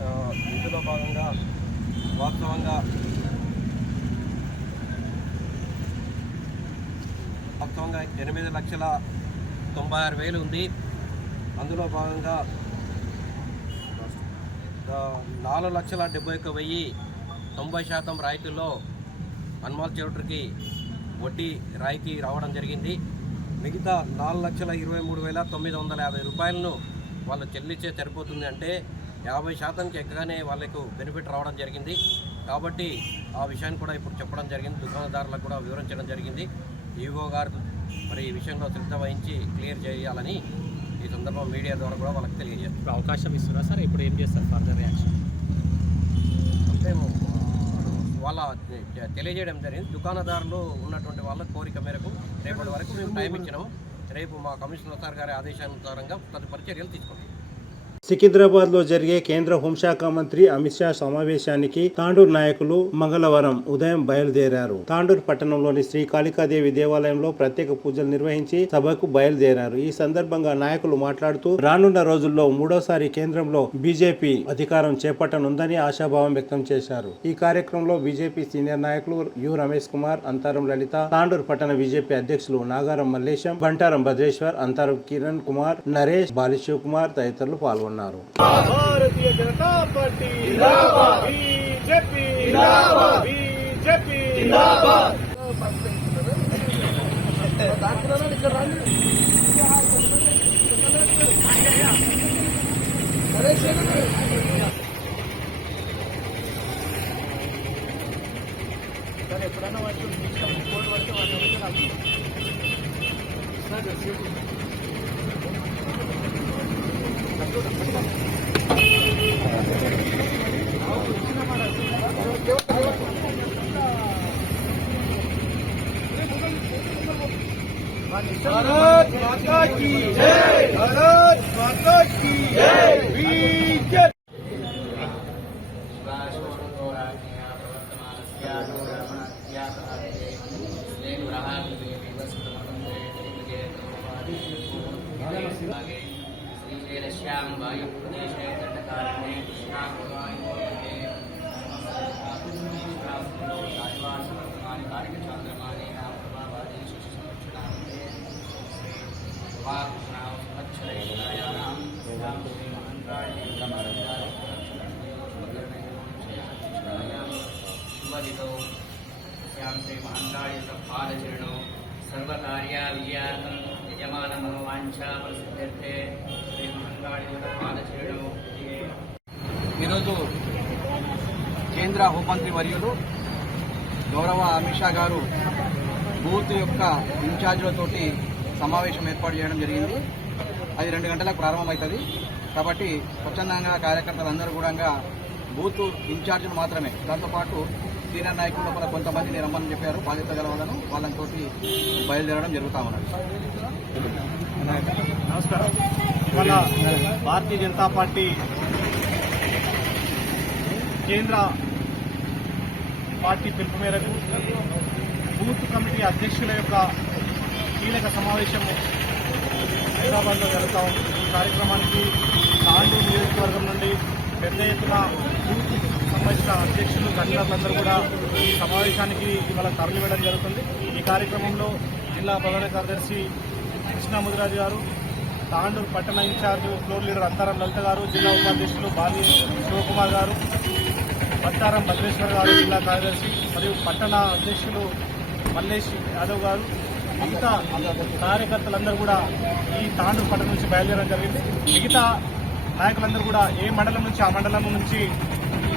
ఇందులో భాగంగా వాస్తవంగా 8,96,000 ఉంది. అందులో భాగంగా 4,71,000 90% రాయితీల్లో హనుమాన్ చౌటరీకి వడ్డీ రాయితీ రావడం జరిగింది. మిగతా 4,23,950 రూపాయలను వాళ్ళు చెల్లించే సరిపోతుంది. అంటే 50%కి ఎక్కగానే వాళ్ళకు బెనిఫిట్ రావడం జరిగింది. కాబట్టి ఆ విషయాన్ని కూడా ఇప్పుడు చెప్పడం జరిగింది. దుకాణదారులకు కూడా వివరించడం జరిగింది. ఈవో గారు మరి ఈ విషయంలో శ్రద్ధ వహించి క్లియర్ చేయాలని ఈ సందర్భం మీడియా ద్వారా కూడా వాళ్ళకి తెలియజేస్తారు. అవకాశం ఇస్తున్నా సార్, ఇప్పుడు ఏం చేస్తారు ఫర్దర్ రియాక్షన్? అంటే వాళ్ళ తెలియజేయడం జరిగింది. దుకాణదారులు ఉన్నటువంటి వాళ్ళ కోరిక మేరకు రేపటి వరకు మేము టైం ఇచ్చినాము. రేపు మా కమిషనర్ సార్ గారి ఆదేశానుసారంగా తదుపరి చర్యలు తీసుకుంటాం. సికింద్రాబాద్ లో జరిగే కేంద్ర హోంశాఖ మంత్రి అమిత్ షా సమావేశానికి తాండూరు నాయకులు మంగళవారం ఉదయం బయలుదేరారు. తాండూరు పట్టణంలోని శ్రీ కాళికాదేవి దేవాలయంలో ప్రత్యేక పూజలు నిర్వహించి సభకు బయలుదేరారు. ఈ సందర్భంగా నాయకులు మాట్లాడుతూ రానున్న రోజుల్లో 3వసారి కేంద్రంలో బీజేపీ అధికారం చేపట్టనుందని ఆశాభావం వ్యక్తం చేశారు. ఈ కార్యక్రమంలో బీజేపీ సీనియర్ నాయకులు యు రమేష్ కుమార్, అంతారం లలిత, తాండూరు పట్టణ బీజేపీ అధ్యక్షులు నాగారం మల్లేశం, బంటారం భద్రేశ్వర్, అంతారం కిరణ్ కుమార్, నరేష్, బాలిశివ్ కుమార్ తదితరులు పాల్గొన్నారు. భారతీయ జనతా పార్టీ జిందాబాద్, బీజేపీ జిందాబాద్, బీజేపీ జిందాబాద్. ఎప్పుడన్నా వాటి కోడ్ పడితే వాటి నాకు भारत माता की जय, भारत माता की जय, बीजेपी। सर्वकार्या विजयार्थं यजमान मनोवांछा प्रसिद्ध्यर्थे శ్రీ మహంకాళి పాదచరణం. ఈరోజు కేంద్ర హోంమంత్రి వర్యులు గౌరవ అమిత్ షా గారు బూత్ యొక్క ఇన్ఛార్జీలతోటి సమావేశం ఏర్పాటు చేయడం జరిగింది. అది 2 గంటలకు ప్రారంభమవుతుంది. కాబట్టి స్వచ్ఛందంగా కార్యకర్తలందరూ కూడా బూత్ ఇన్ఛార్జీలు మాత్రమే, దాంతోపాటు సీనియర్ నాయకులు లోపల కొంతమంది రమ్మని చెప్పారు, బాధ్యత గల వాళ్ళతో బయలుదేరడం జరుగుతూ ఉన్నది. నమస్కారం. ఇవాళ భారతీయ జనతా పార్టీ కేంద్ర పార్టీ పిలుపు మేరకు బూత్ కమిటీ అధ్యక్షుల యొక్క కీలక సమావేశం హైదరాబాద్లో జరుగుతూ ఉంది. ఈ కార్యక్రమానికి తాండూరు నియోజకవర్గం నుండి పెద్ద ఎత్తున బూత్ సంబంధించిన అధ్యక్షులు కన్వీనర్లందరూ కూడా ఈ సమావేశానికి ఇవాళ తరలివేయడం జరుగుతుంది. ఈ కార్యక్రమంలో జిల్లా ప్రధాన కార్యదర్శి కృష్ణా ముదిరాజు గారు, తాండూరు పట్టణ ఇన్ఛార్జ్ ఫ్లోర్ లీడర్ అంతారం లలిత గారు, జిల్లా ఉపాధ్యక్షులు బాలి శివకుమార్ గారు, పట్టారం భద్రేశ్వర్ గారు జిల్లా కార్యదర్శి, మరియు పట్టణ అధ్యక్షులు మల్లేష్ యాదవ్ గారు, మిగతా కార్యకర్తలందరూ కూడా ఈ తాండూరు పట్టణం నుంచి బయలుదేరడం జరిగింది. మిగతా నాయకులందరూ కూడా ఏ మండలం నుంచి ఆ మండలం నుంచి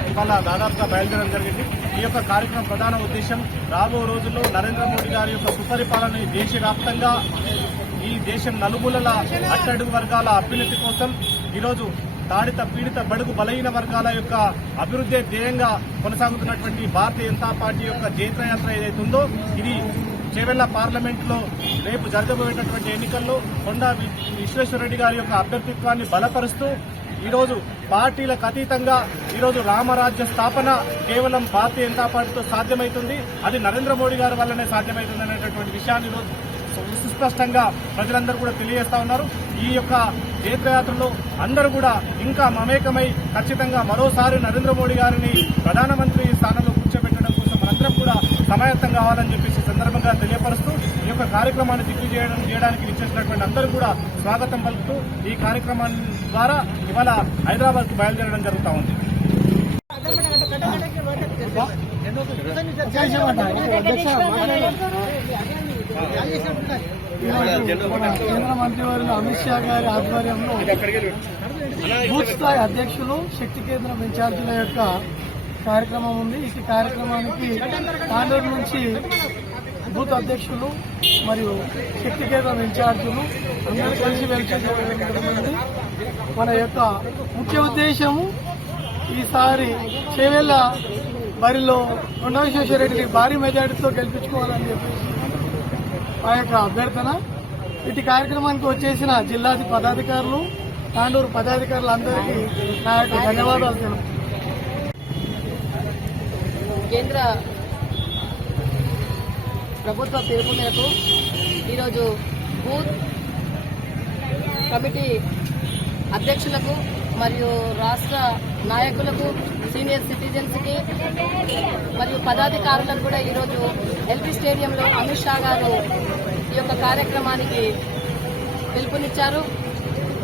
ఇవాళ దాదాపుగా బయలుదేరడం జరిగింది. ఈ యొక్క కార్యక్రమం ప్రధాన ఉద్దేశం రాబో రోజుల్లో నరేంద్ర మోడీ గారి యొక్క సుపరిపాలన దేశవ్యాప్తంగా ఈ దేశం నలుమూలల అట్టడుగు వర్గాల అభ్యున్నతి కోసం ఈరోజు తాడిత పీడిత బడుగు బలహీన వర్గాల యొక్క అభివృద్ధి ధ్యేయంగా కొనసాగుతున్నటువంటి భారతీయ జనతా పార్టీ యొక్క జైత్రయాత్ర ఏదైతే ఉందో ఇది చేవెళ్ల పార్లమెంట్ లో రేపు జరగబోయేటటువంటి ఎన్నికల్లో కొండా విశ్వేశ్వరరెడ్డి గారి యొక్క అభ్యర్థిత్వాన్ని బలపరుస్తూ ఈరోజు పార్టీలకు అతీతంగా ఈరోజు రామరాజ్య స్థాపన కేవలం భారతీయ జనతా పార్టీతో సాధ్యమవుతుంది, అది నరేంద్ర మోడీ గారి వల్లనే సాధ్యమవుతుంది అనేటటువంటి విషయాన్ని ఈరోజు సుస్పష్టంగా ప్రజలందరూ కూడా తెలియజేస్తా ఉన్నారు. ఈ యొక్క జైత్రయాత్రలో అందరూ కూడా ఇంకా మమేకమై ఖచ్చితంగా మరోసారి నరేంద్ర మోడీ గారిని ప్రధానమంత్రి స్థానంలో కూర్చోబెట్టడం కోసం మనందరం కూడా సమాయత్తం కావాలని చెప్పేసి సందర్భంగా తెలియపరుస్తూ ఈ యొక్క కార్యక్రమాన్ని దిగ్విజయం చేయడానికి విచ్చేసినటువంటి అందరూ కూడా స్వాగతం పలుకుతూ ఈ కార్యక్రమాన్ని ద్వారా ఇవాళ హైదరాబాద్ కు బయలుదేరడం జరుగుతూ ఉంది. కేంద్ర మంత్రివర్యులు అమిత్ షా గారి ఆధ్వర్యంలో బూత్ స్థాయి అధ్యక్షులు, శక్తి కేంద్రం ఇన్ఛార్జీల యొక్క కార్యక్రమం ఉంది. ఈ కార్యక్రమానికి తాండూరు నుంచి బూత్ అధ్యక్షులు మరియు శక్తి కేంద్రం ఇన్ఛార్జీలు అందరూ కలిసి వెళ్తుంది. మన యొక్క ముఖ్య ఉద్దేశము ఈసారి చేవెళ్ల బరిలో కొండా విశ్వేశ్వరరెడ్డిని భారీ మెజార్టీతో గెలిపించుకోవాలని చెప్పేసి ఆ యొక్క అభ్యర్థన. ఇటు కార్యక్రమానికి వచ్చేసిన జిల్లాది పదాధికారులు, తాండూరు పదాధికారులందరికీ నా యొక్క ధన్యవాదాలు తెలుపుతున్నాను. కేంద్ర ప్రభుత్వ పిలుపు మేరకు ఈరోజు బూత్ కమిటీ అధ్యక్షులకు మరియు రాష్ట్ర నాయకులకు, సీనియర్ సిటిజన్స్కి మరియు పదాధికారులకు కూడా ఈరోజు ఎల్పీ స్టేడియంలో అమిత్ షా గారు ఈ యొక్క కార్యక్రమానికి పిలుపునిచ్చారు.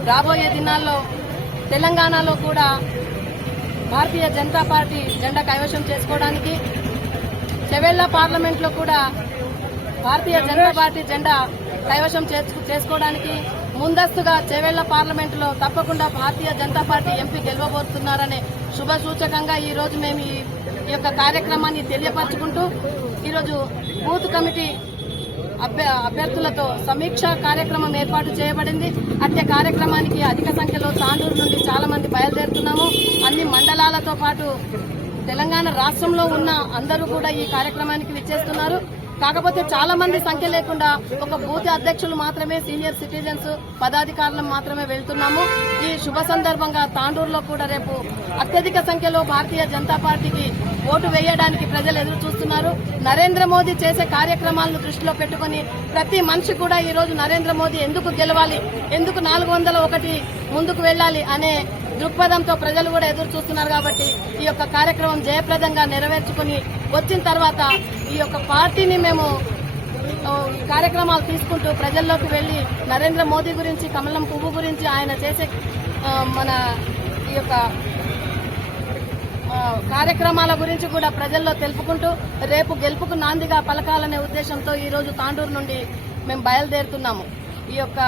రాబోయే దినాల్లో తెలంగాణలో కూడా భారతీయ జనతా పార్టీ జెండా కైవశం చేసుకోవడానికి, చేవెళ్ల పార్లమెంట్లో కూడా భారతీయ జనతా పార్టీ జెండా కైవశం చేసుకోవడానికి ముందస్తుగా చేవెళ్ల పార్లమెంటులో తప్పకుండా భారతీయ జనతా పార్టీ ఎంపీ గెలవబోతున్నారనే శుభ సూచకంగా ఈ రోజు మేము ఈ యొక్క కార్యక్రమాన్ని తెలియపరచుకుంటూ ఈరోజు బూత్ కమిటీ అభ్యర్థులతో సమీక్ష కార్యక్రమం ఏర్పాటు చేయబడింది. అట్టే కార్యక్రమానికి అధిక సంఖ్యలో తాండూరు నుండి చాలా మంది బయలుదేరుతున్నాము. అన్ని మండలాలతో పాటు తెలంగాణ రాష్ట్రంలో ఉన్న అందరూ కూడా ఈ కార్యక్రమానికి విచ్చేస్తున్నారు. కాకపోతే చాలా మంది సంఖ్య లేకుండా ఒక బూత్ అధ్యక్షులు మాత్రమే, సీనియర్ సిటిజన్స్ పదాధికారులు మాత్రమే వెళ్తున్నాము. ఈ శుభ సందర్భంగా తాండూరులో కూడా రేపు అత్యధిక సంఖ్యలో భారతీయ జనతా పార్టీకి ఓటు వేయడానికి ప్రజలు ఎదురు చూస్తున్నారు. నరేంద్ర మోదీ చేసే కార్యక్రమాలను దృష్టిలో పెట్టుకుని ప్రతి మనిషి కూడా ఈ రోజు నరేంద్ర మోదీ ఎందుకు గెలవాలి, ఎందుకు 401 ముందుకు వెళ్లాలి అనే దృక్పథంతో ప్రజలు కూడా ఎదురు చూస్తున్నారు. కాబట్టి ఈ యొక్క కార్యక్రమం జయప్రదంగా నెరవేర్చుకుని వచ్చిన తర్వాత ఈ యొక్క పార్టీని మేము కార్యక్రమాలు తీసుకుంటూ ప్రజల్లోకి వెళ్లి నరేంద్ర మోదీ గురించి, కమలం పువ్వు గురించి, ఆయన చేసే మన ఈ యొక్క కార్యక్రమాల గురించి కూడా ప్రజల్లో తెలుపుకుంటూ రేపు గెలుపుకు నాందిగా పలకాలనే ఉద్దేశంతో ఈ రోజు తాండూరు నుండి మేము బయలుదేరుతున్నాము. ఈ యొక్క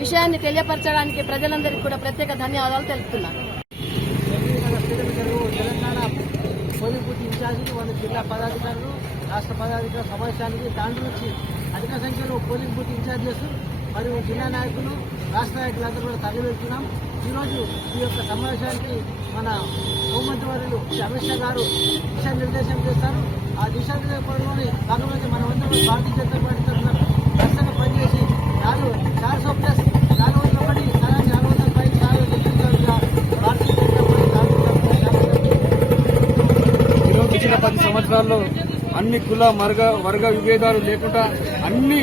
విషయాన్ని తెలియపరచడానికి ప్రజలందరికీ కూడా ప్రత్యేక ధన్యవాదాలు తెలుపుతున్నాను. తెలంగాణ పోలింగ్ బూత్ ఇన్ఛార్జీలు, వాళ్ళ జిల్లా పదాధికారులు, రాష్ట్ర పదాధికారుల సమావేశానికి తాండూరు నుంచి అధిక సంఖ్యలో పోలింగ్ బూత్ ఇన్ఛార్జెస్ మరియు జిల్లా నాయకులు, రాష్ట్ర నాయకులందరూ కూడా తరలి వెళ్తున్నాం. ఈరోజు ఈ యొక్క సమావేశానికి మన హోంమంత్రి వర్యులు అమిత్ షా గారు దిశానిర్దేశం చేస్తారు. ఆ దిశానిర్దేశంలోని భాగంగా మనమందరం భారతీయ జనతా పార్టీ తరఫున ఖచ్చితంగా పనిచేసి 400 ప్లస్ 401 భారతీయ జనతా పార్టీ ఈరోజు ఇచ్చిన 10 సంవత్సరాల్లో అన్ని కుల వర్గ విభేదాలు లేకుండా అన్ని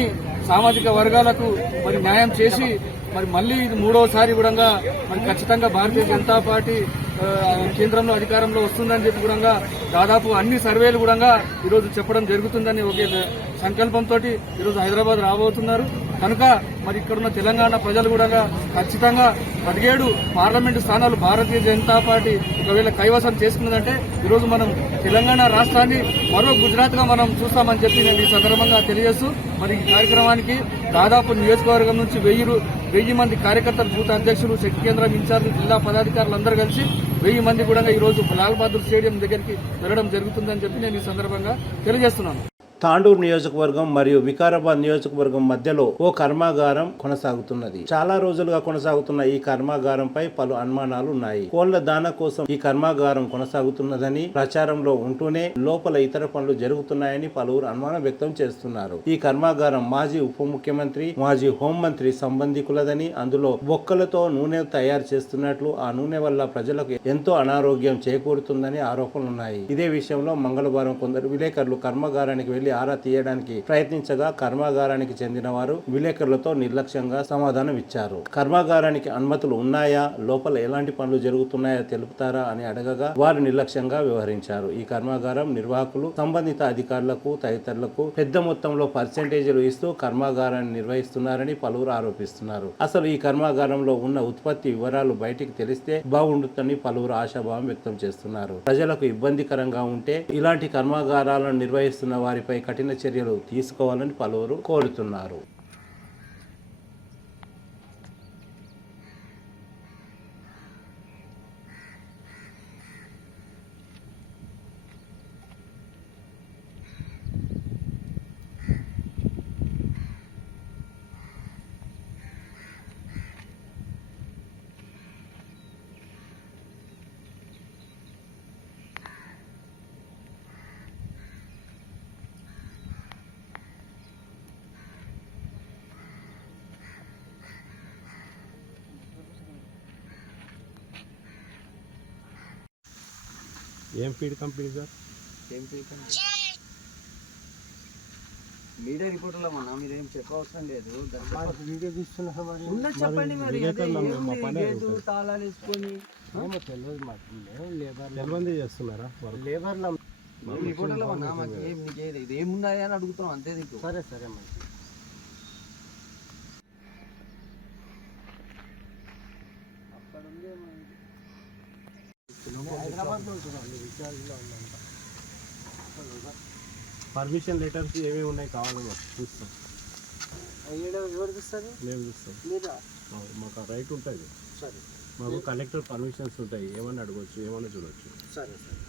సామాజిక వర్గాలకు మరి న్యాయం చేసి మరి మళ్ళీ ఇది 3వసారి కూడా మరి ఖచ్చితంగా భారతీయ జనతా పార్టీ కేంద్రంలో అధికారంలో వస్తుందని చెప్పి కూడా దాదాపు అన్ని సర్వేలు కూడా ఈరోజు చెప్పడం జరుగుతుందని ఒకే సంకల్పంతో ఈరోజు హైదరాబాద్ రాబోతున్నారు. కనుక మరి ఇక్కడున్న తెలంగాణ ప్రజలు కూడా ఖచ్చితంగా 17 పార్లమెంటు స్థానాలు భారతీయ జనతా పార్టీ ఒకవేళ కైవసం చేసుకున్నదంటే ఈరోజు మనం తెలంగాణ రాష్ట్రాన్ని మరో గుజరాత్ గా మనం చూస్తామని చెప్పి నేను ఈ సందర్భంగా తెలియజేస్తూ మరి ఈ కార్యక్రమానికి దాదాపు నియోజకవర్గం నుంచి 1000 మంది కార్యకర్తలు, బూత్ అధ్యక్షులు, శక్తి కేంద్రం ఇన్ఛార్జి, జిల్లా పదాధికారులందరూ కలిసి 1000 మంది కూడా ఈ రోజు లాల్ బహదూర్ స్టేడియం దగ్గరికి వెళ్లడం జరుగుతుందని చెప్పి నేను ఈ సందర్భంగా తెలియజేస్తున్నాను. తాండూరు నియోజకవర్గం మరియు వికారాబాద్ నియోజకవర్గం మధ్యలో ఓ కర్మాగారం కొనసాగుతున్నది. చాలా రోజులుగా కొనసాగుతున్న ఈ కర్మాగారంపై పలు అనుమానాలు ఉన్నాయి. కోళ్ల దానా కోసం ఈ కర్మాగారం కొనసాగుతున్నదని ప్రచారంలో ఉంటూనే లోపల ఇతర పనులు జరుగుతున్నాయని పలువురు అనుమానం వ్యక్తం చేస్తున్నారు. ఈ కర్మాగారం మాజీ ఉప ముఖ్యమంత్రి, మాజీ హోంమంత్రి సంబంధికులదని, అందులో బొక్కలతో నూనె తయారు చేస్తున్నట్లు, ఆ నూనె వల్ల ప్రజలకు ఎంతో అనారోగ్యం చేకూరుతుందని ఆరోపణలున్నాయి. ఇదే విషయంలో మంగళవారం కొందరు విలేకరులు కర్మాగారానికి వెళ్లి ఆరా తీయడానికి ప్రయత్నించగా కర్మాగారానికి చెందిన వారు విలేకరులతో నిర్లక్ష్యంగా సమాధానం ఇచ్చారు. కర్మాగారానికి అనుమతులు ఉన్నాయా, లోపల ఎలాంటి పనులు జరుగుతున్నాయో తెలుపుతారా అని అడగగా వారు నిర్లక్ష్యంగా వ్యవహరించారు. ఈ కర్మాగారం నిర్వాహకులు సంబంధిత అధికారులకు, తదితరులకు పెద్ద మొత్తంలో పర్సెంటేజీలు ఇస్తూ కర్మాగారాన్ని నిర్వహిస్తున్నారని పలువురు ఆరోపిస్తున్నారు. అసలు ఈ కర్మాగారంలో ఉన్న ఉత్పత్తి వివరాలు బయటికి తెలిస్తే బాగుంటుందని పలువురు ఆశాభావం వ్యక్తం చేస్తున్నారు. ప్రజలకు ఇబ్బందికరంగా ఉంటే ఇలాంటి కర్మాగారాలను నిర్వహిస్తున్న వారిపై కఠిన చర్యలు తీసుకోవాలని పలువురు కోరుతున్నారు. ఏం ఫీడ్ కంపెనీ సార్? ఏం ఫీడ్ కంపెనీ? మీడియా రిపోర్టర్లో మన మీరేం చెప్పవసరం లేదు. వీడియో తీస్తున్నా చెప్పండి మరి. తాళాలు వేసుకొని తెలియదు మాకు. లేబర్ చేస్తున్నారా? లేబర్లో రిపోర్టర్లో ఉన్నా మాకు ఇది ఏమున్నాయా అని అడుగుతున్నాం అంతే. నీకు సరే సరే మంచి హైదరాబాద్లో ఉంటున్నాను, విద్యార్థిలో ఉందంట. పర్మిషన్ లెటర్స్ ఏమేమి ఉన్నాయి కావాలి చూస్తాం. ఎవరు చూస్తారు? మేము చూస్తాం. మీరు మాకు రైట్ ఉంటుంది. సరే మాకు కలెక్టర్ పర్మిషన్స్ ఉంటాయి, ఏమన్నా అడగవచ్చు, ఏమన్నా చూడవచ్చు. సరే సరే.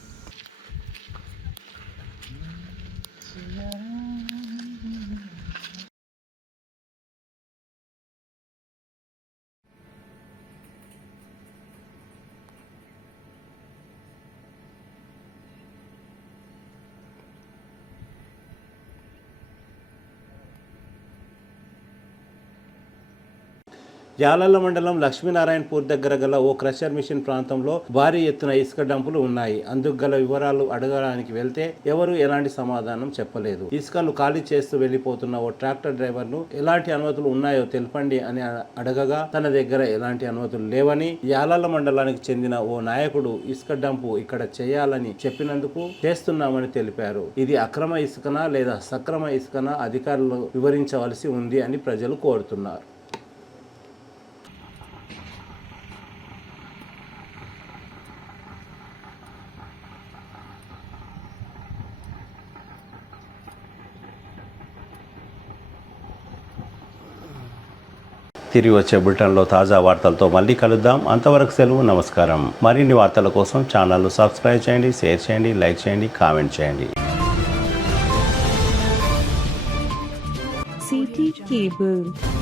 యాలల్ల మండలం లక్ష్మీనారాయణపూర్ దగ్గర గల ఓ క్రషర్ మిషన్ ప్రాంతంలో భారీ ఎత్తున ఇసుక డంపులు ఉన్నాయి. అందుకు గల వివరాలు అడగడానికి వెళ్తే ఎవరు ఎలాంటి సమాధానం చెప్పలేదు. ఇసుకను ఖాళీ చేస్తూ వెళ్లిపోతున్న ఓ ట్రాక్టర్ డ్రైవర్ ను ఎలాంటి అనుమతులు ఉన్నాయో తెలపండి అని అడగగా తన దగ్గర ఎలాంటి అనుమతులు లేవని, యాలల్ల మండలానికి చెందిన ఓ నాయకుడు ఇసుక డంపు ఇక్కడ చేయాలని చెప్పినందుకు చేస్తున్నామని తెలిపారు. ఇది అక్రమ ఇసుకనా లేదా సక్రమ ఇసుకనా అధికారులు వివరించవలసి ఉంది అని ప్రజలు కోరుతున్నారు. తిరిగి వచ్చే బులెటిన్లో తాజా వార్తలతో మళ్ళీ కలుద్దాం. అంతవరకు సెలవు, నమస్కారం. మరిన్ని వార్తల కోసం ఛానల్ను సబ్స్క్రైబ్ చేయండి, షేర్ చేయండి, లైక్ చేయండి, కామెంట్ చేయండి. CT Cable.